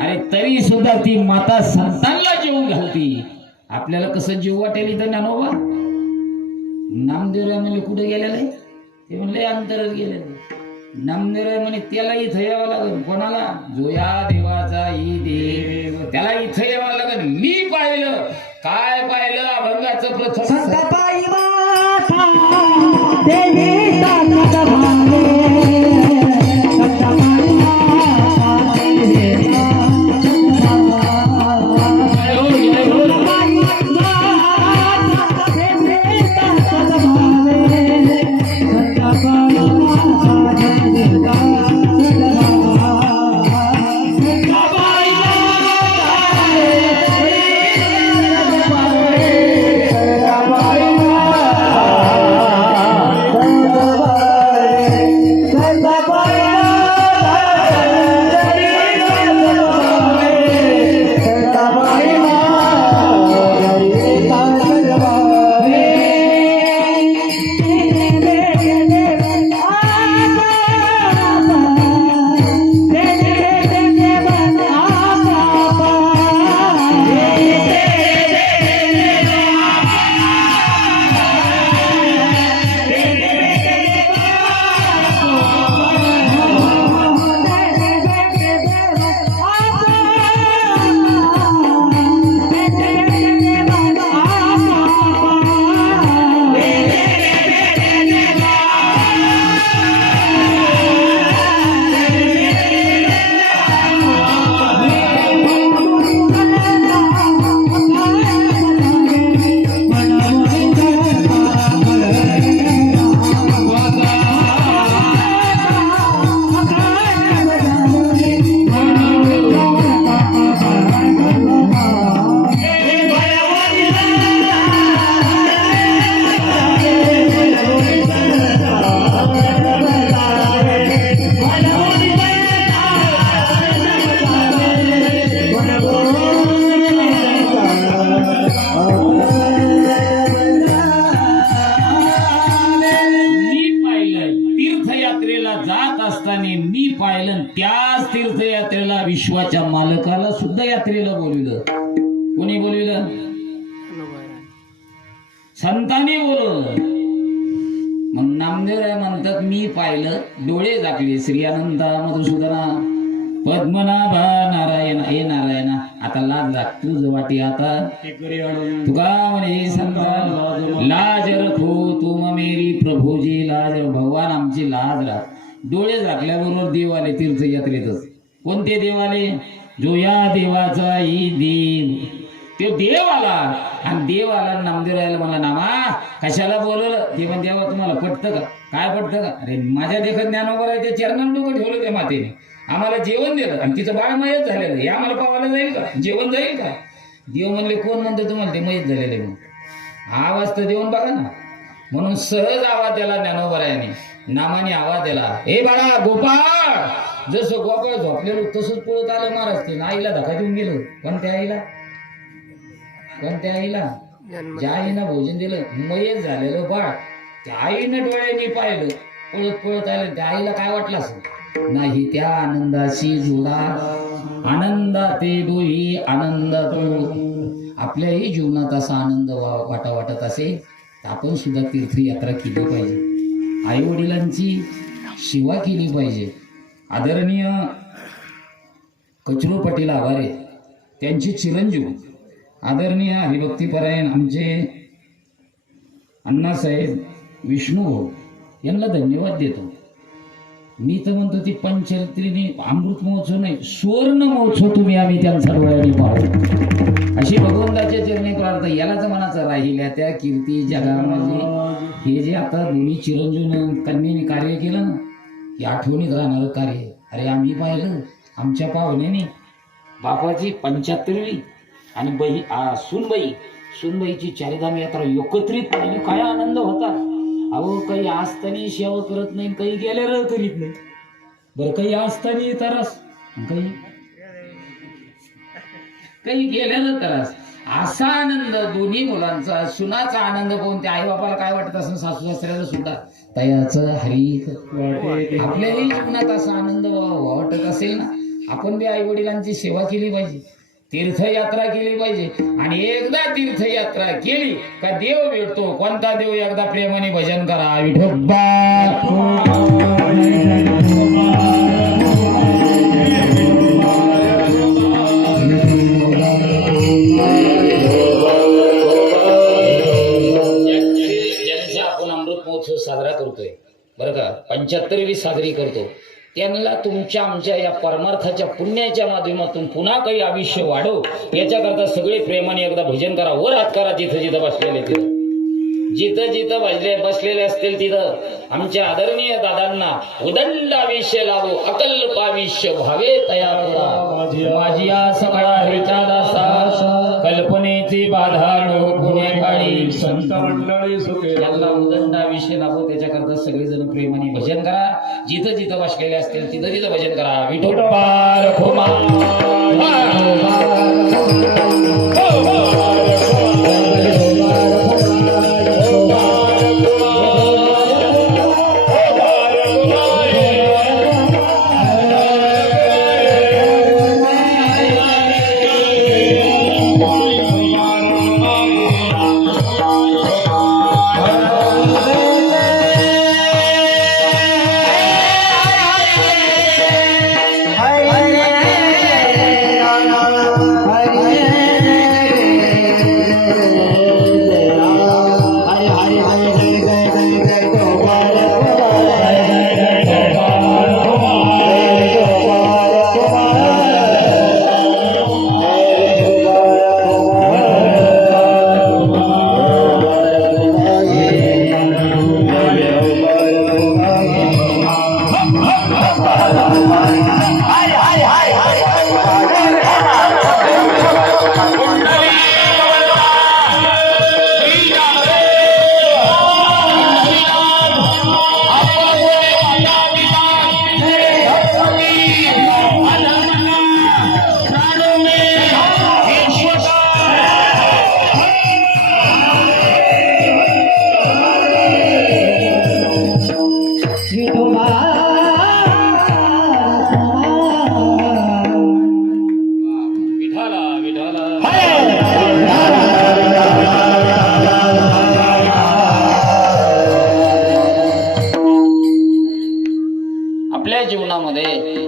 अरे तरी सुद्धा ती माता संतांना जेवू घालती. आपल्याला कसं जीव वाटेल इथं ज्ञानोबा? नामदेवराय म्हणले, कुठे गेलेलं आहे? ते म्हणले अंतरात गेलेलं आहे. नामदेवराय म्हणे, त्याला इथं यावं लागेल. कोणाला? जो या देवाचा ई देव, त्याला इथं यावं लागेल. मी पाहिलं. काय पाहिलं? अभंगाचं प्रथम त्याच तीर्थयात्रेला विश्वाच्या मालकाला सुद्धा यात्रेला बोलविलं. कोणी बोलविलं? संतांनी बोलवलं. मग नामदेवराय म्हणतात, मी पाहिलं, डोळे झाकले. श्री अनंता मधुसूदना पद्मनाभा नारायण, हे नारायणा आता लाज लाग तुझ वाटी. आता तुका म्हणे संत लाज रखो तुम मेरी प्रभूजी लाज. भगवान आमची लाज राख. डोळे झाकल्याबरोबर देव आले तीर्थयात्रेतच. कोणते देव आले? जो या देवाचा ई देव. ते देव आला आणि देव आला नामदेव राहिला मला नामा कशाला बोलवलं ते पण देवा तुम्हाला पटतं का काय पटतं का अरे माझ्या देखत ज्ञानोबा आहे ते चरणात डोकं ठेवलं त्या मातेने आम्हाला जेवण दिलं आणि तिचं बाळ मयत झालेलं हे आम्हाला पावायला जाईल का जेवण जाईल का देव म्हणले कोण म्हणतो तुम्हाला ते मयत झालेले म्हणून आवाज तर देऊन बघा ना म्हणून सहज आवाज त्याला ज्ञानोबरायाने नामाने आवाज दिला हे बाळा गोपाळ जसं गोपाळ झोपलेलो तसंच पळत आलं महाराज ते आईला धक्का देऊन गेलं कोणत्या आईला ज्या आईनं भोजन दिलं मयच झालेलं बाळ त्या आईनं डोळ्यांनी पाहिलं पळत पळत आलं त्या आईला काय वाटलं असं नाही त्या आनंदाशी जुडा आनंदा ते दोही आनंद आपल्याही जीवनात असा आनंद वाटत असेल तर आपण सुद्धा तीर्थयात्रा केली पाहिजे आई वडिलांची सेवा केली पाहिजे आदरणीय कचरू पाटील आवारे त्यांचे चिरंजीव आदरणीय हरिभक्तीपरायण आमचे अण्णासाहेब विष्णू भाऊ यांना धन्यवाद देतो मी तर म्हणतो ती पंचरत्रीने अमृत महोत्सव नाही सुवर्ण महोत्सव तुम्ही आम्ही त्यांचा डोळ्याने पाहू अशी भगवंताच्या चरणी प्रार्थना यालाच मनाचं राहिल्या त्या कीर्ती जगामध्ये हे जे आता दोन्ही चिरंजीव कन्येने कार्य केलं ना हे आठवणीत राहणारं कार्य अरे आम्ही पाहिलं आमच्या पाहुण्याने बापाची 75वी आणि सुनबाईची चारिधाम यात्रा एकत्रित पाहिली काय आनंद होता अहो काही असताना सेवा करत नाही काही गेल्यावर करीत नाही बरं काही असताना तरस काही गेल्यानं तरस असा आनंद दोन्ही मुलांचा सुनाचा आनंद पाहून त्या आई बापाला काय वाटत असं सासू सासऱ्याला सुद्धा तयाचं हरी आपल्याही जीवनात असा आनंद वाटत असेल ना आपण बी आई वडिलांची सेवा केली पाहिजे तीर्थयात्रा केली पाहिजे आणि एकदा तीर्थयात्रा केली का देव भेटतो कोणता देव एकदा प्रेमाने भजन करा विठोबा ज्यांचा आपण अमृत महोत्सव साजरा करतोय बरं का 75वी साजरी करतो त्यांना तुमच्या आमच्या या परमार्थाच्या पुण्याच्या माध्यमातून पुन्हा काही आयुष्य वाढव याच्याकरता सगळे प्रेमाने एकदा भजन करा वर हात करा जिथं जिथं बसलेले जिथं बसलेले असतील तिथं आमच्या आदरणीय दादांना उदंड आयुष्य लाभो अकल्प आयुष्य व्हावे तयार माझी सगळा हरिचा दासा कल्पनेची बाधा नो पुणे काळी संत मंडळी सुखे याला उदंड आयुष्य लाभो त्याच्याकरता सगळेजण प्रेमाने भजन करा जिथं जिथं बसलेले असतील तिथं तिथं भजन करा विठोबा रखोमा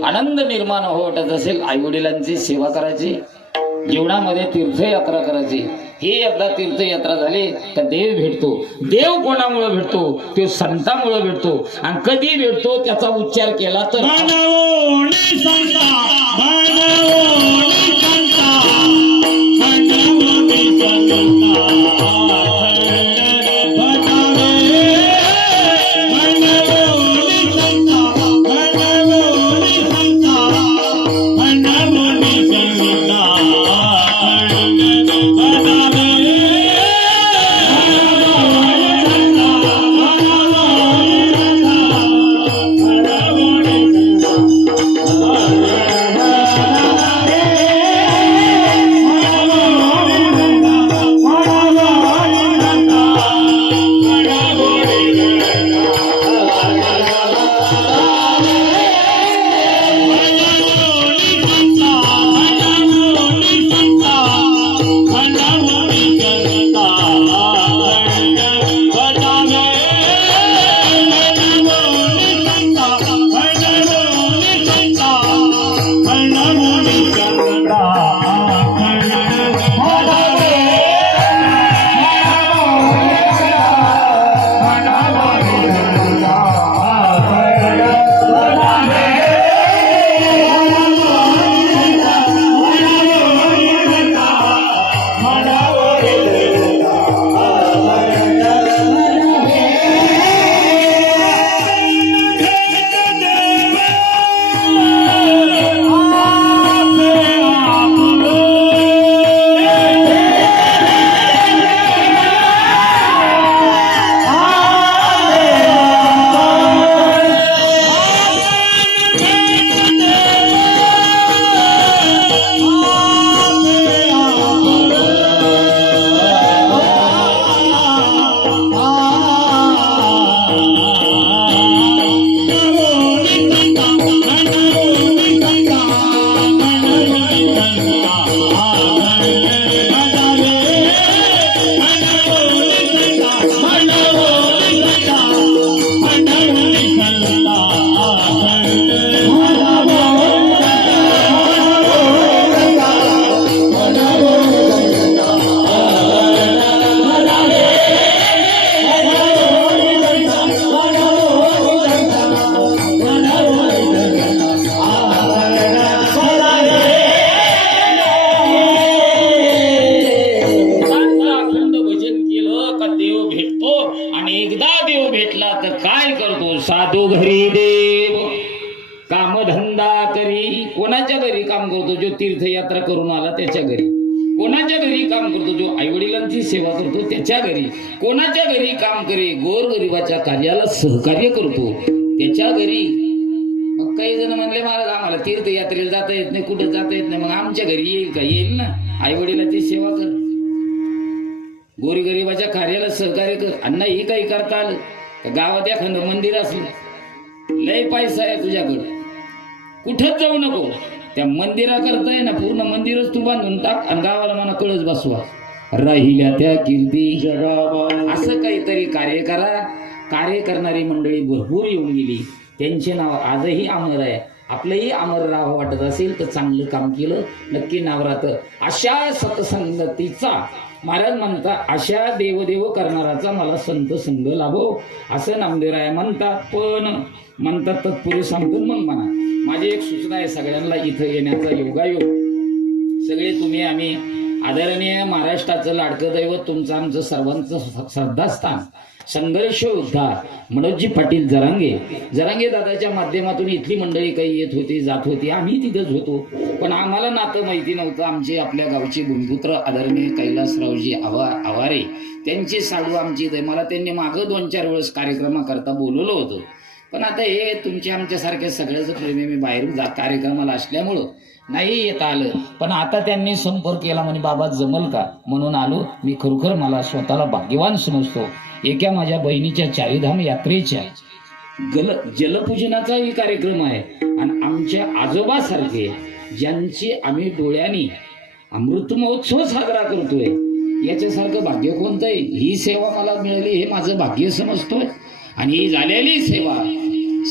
आनंद निर्माण होत असेल आई वडिलांची सेवा करायची जीवनामध्ये तीर्थयात्रा करायची ही एकदा तीर्थयात्रा झाली तर देव भेटतो देव कोणामुळे भेटतो तो संतामुळे भेटतो आणि कधी भेटतो त्याचा उच्चार केला तर संता साधू घरी देव कामधंदा करी. कोणाच्या घरी काम करतो? जो तीर्थयात्रा करून आला त्याच्या घरी. कोणाच्या घरी काम करतो? जो आई वडिलांची सेवा करतो त्याच्या घरी. कोणाच्या घरी काम करे? गोरगरिबाच्या कार्याला सहकार्य करतो त्याच्या घरी. मग काही जण म्हणले महाराज आम्हाला तीर्थयात्रेला जाता येत नाही, कुठे जाता येत नाही, मग आमच्या घरी येईल का? येईल ना. आई वडिलांची सेवा कर, गोरगरिबाच्या कार्याला सहकार्य कर. अण्णा ही काही करता आलं तर गावात एखादं मंदिर असलं, लय पैसा आहे तुझ्याकडं, कुठंच जाऊ नको, त्या मंदिरा करताय ना पूर्ण मंदिरच तू बांधून टाक आणि गावाला म्हणा कळस बसवा, राहिल्या त्या कीर्ती जगावा. असं काहीतरी कार्य करा. कार्य करणारी मंडळी भरपूर येऊन गेली, त्यांचे नाव आजही अमर आहे. आपलंही अमर राहावं वाटत असेल तर चांगलं काम केलं नक्की नाव राहतं. अशा सत्संगतीचा महाराज म्हणता, अशा देवदेव करणाराचा मला संत संग लाभो असं नामदेवराय म्हणतात. पण म्हणतात तत्पुरुष सांगतो. मग म्हणा माझी एक सूचना आहे सगळ्यांना इथं येण्याचा योगायोग. सगळे तुम्ही आम्ही आदरणीय महाराष्ट्राचं लाडकं दैवत तुमचं आमचं सर्वांचं श्रद्धास्थान संघर्ष योद्धा मनोजी पाटील जरांगे दादाच्या माध्यमातून इथली मंडळी काही येत होती जात होती, आम्ही तिथंच होतो. पण आम्हाला नातं माहिती नव्हतं. आमचे आपल्या गावचे भूमिपुत्र आदरणीय कैलासरावजी आवारे त्यांची साडू आमची. मला त्यांनी मागं 2-4 वेळेस कार्यक्रमाकरता बोलवलं होतं. पण आता हे तुमच्या आमच्यासारख्या सगळ्याच प्रेमी मी बाहेरून कार्यक्रमाला असल्यामुळं नाही येता आलं. पण आता त्यांनी संपर्क केला म्हणे बाबा जमल का, म्हणून आलो. मी खरोखर मला स्वतःला भाग्यवान समजतो. एका माझ्या बहिणीच्या चारीधाम यात्रेच्या जलपूजनाचाही कार्यक्रम आहे आणि आमच्या आजोबासारखे ज्यांची आम्ही डोळ्यांनी अमृत महोत्सव साजरा करतोय, याच्यासारखं भाग्य कोणतं आहे? ही सेवा मला मिळाली हे माझं भाग्य समजतोय. आणि ही झालेली सेवा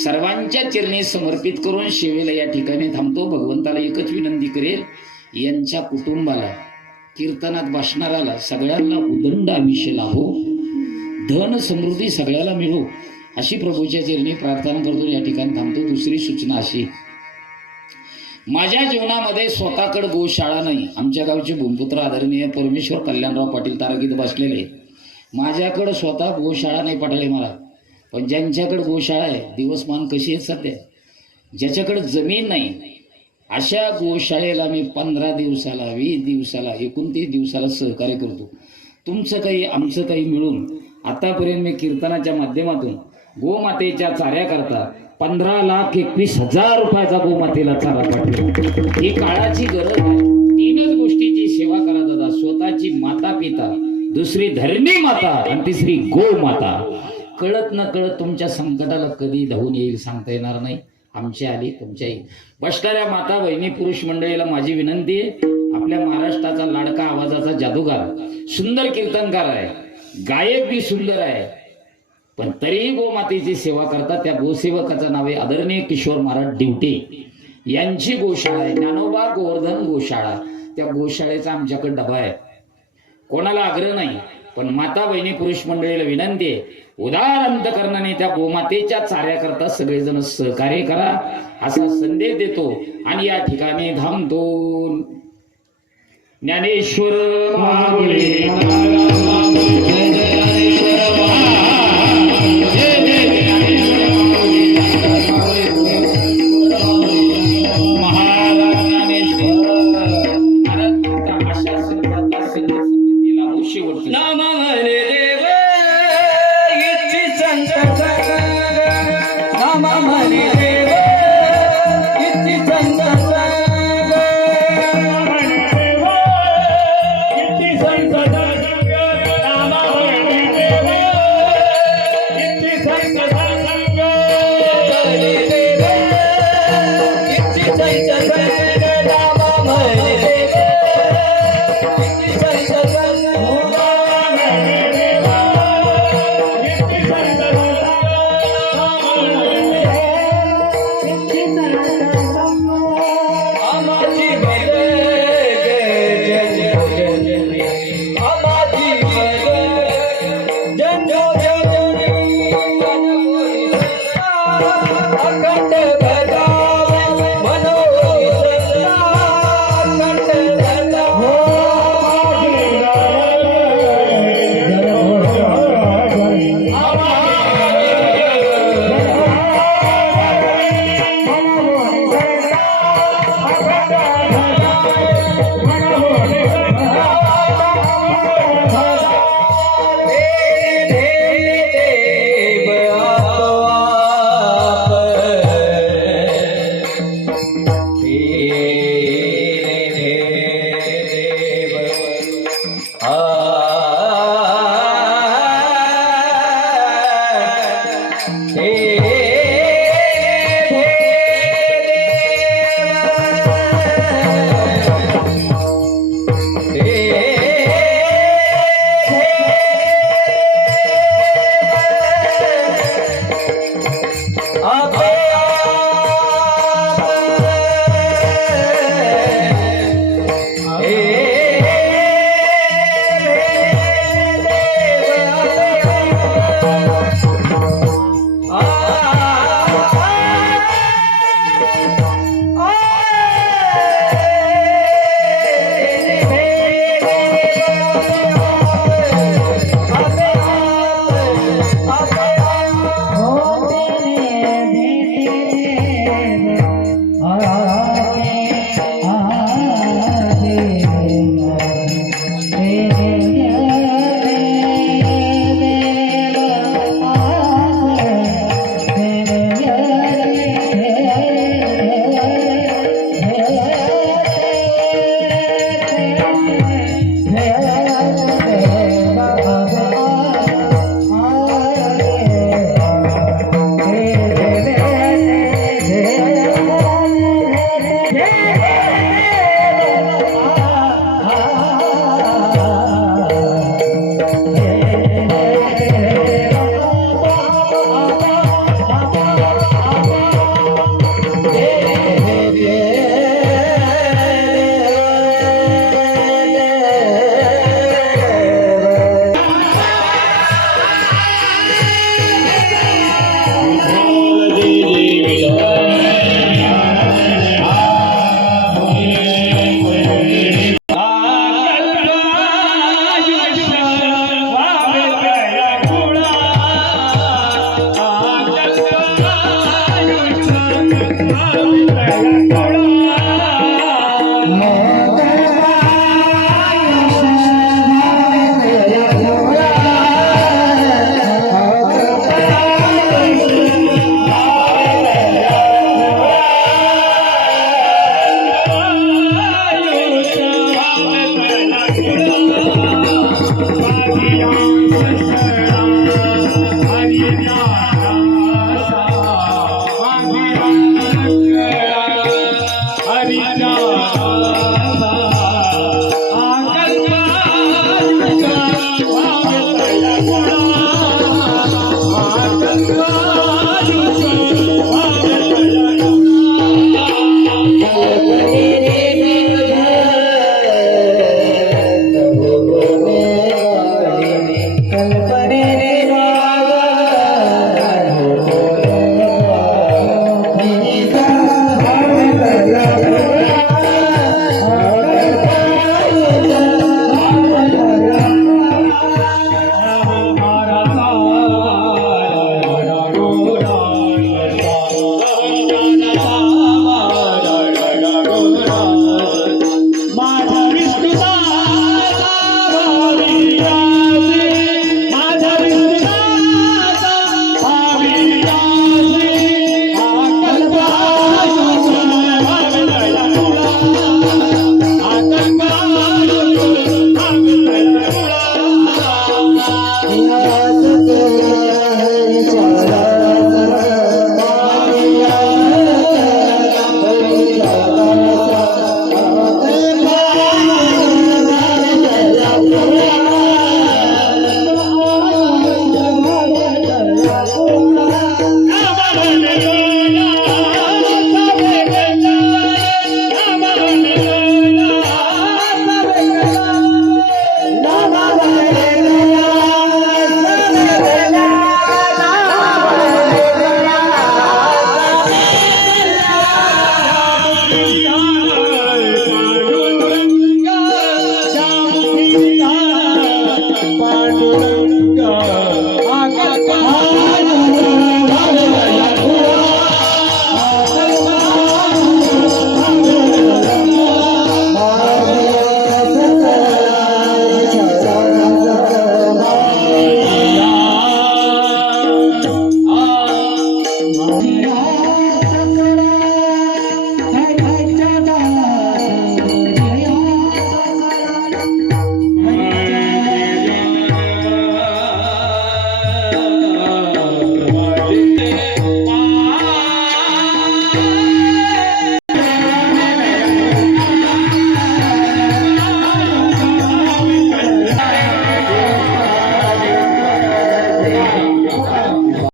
सर्वांच्या चरणी समर्पित करून सेवेला या ठिकाणी थांबतो. भगवंताला एकच विनंती करेल, यांच्या कुटुंबाला कीर्तनात बसणाराला सगळ्यांना उदंड आयुष्य लाभो, धन समृद्धी सगळ्याला मिळो अशी प्रभूच्या चरणी प्रार्थना करतो. या ठिकाणी थांबतो. दुसरी सूचना अशी, माझ्या जीवनामध्ये स्वतःकडे गोशाळा नाही. आमच्या गावचे भूमिपुत्र आदरणीय परमेश्वर कल्याणराव पाटील तारकीत बसलेले. माझ्याकडे स्वतः गोशाळा नाही पटाले मला. पण ज्यांच्याकडे गोशाळा आहे, दिवसमान कशी आहेत सध्या, ज्याच्याकडे जमीन नाही, अशा गोशाळेला मी 15 दिवसाला, 20 दिवसाला, 29 दिवसाला सहकार्य करतो. तुमचं काही आमचं काही मिळून आतापर्यंत मी कीर्तनाच्या माध्यमातून गोमातेच्या चाऱ्याकरता 15,21,000 रुपयाचा गोमातेला चारा पाठवला. ही काळाची गरज आहे. 3च गोष्टीची सेवा करा दादा. स्वतःची माता पिता, दुसरी धरणी माता आणि तिसरी गो माता. कळत न कळत तुमच्या संकटाला कधी धावून येईल सांगता येणार नाही. आमच्या आली तुमच्या येईल. बसणाऱ्या माता बहिणी पुरुष मंडळीला माझी विनंती आहे, आपल्या महाराष्ट्राचा लाडका आवाजाचा जादूगार, सुंदर कीर्तनकार आहे, गायक बी सुंदर आहे, पण तरीही गोमातेची सेवा करतात. त्या गोसेवकाचं नाव आहे आदरणीय किशोर महाराज डिवटे. यांची गोशाळा आहे, ज्ञानोबा गोवर्धन गोशाळा. त्या गोशाळेचा आमच्याकडे डबा आहे. कोणाला आग्रह नाही, पण माता बहिणी पुरुष मंडळीला विनंती आहे, उदार अंतकरणाने त्या गोमातेच्या चाऱ्याकरता सगळेजण सहकार्य करा असा संदेश देतो. आणि या ठिकाणी थांबतो. ज्ञानेश्वर महागुळे Hey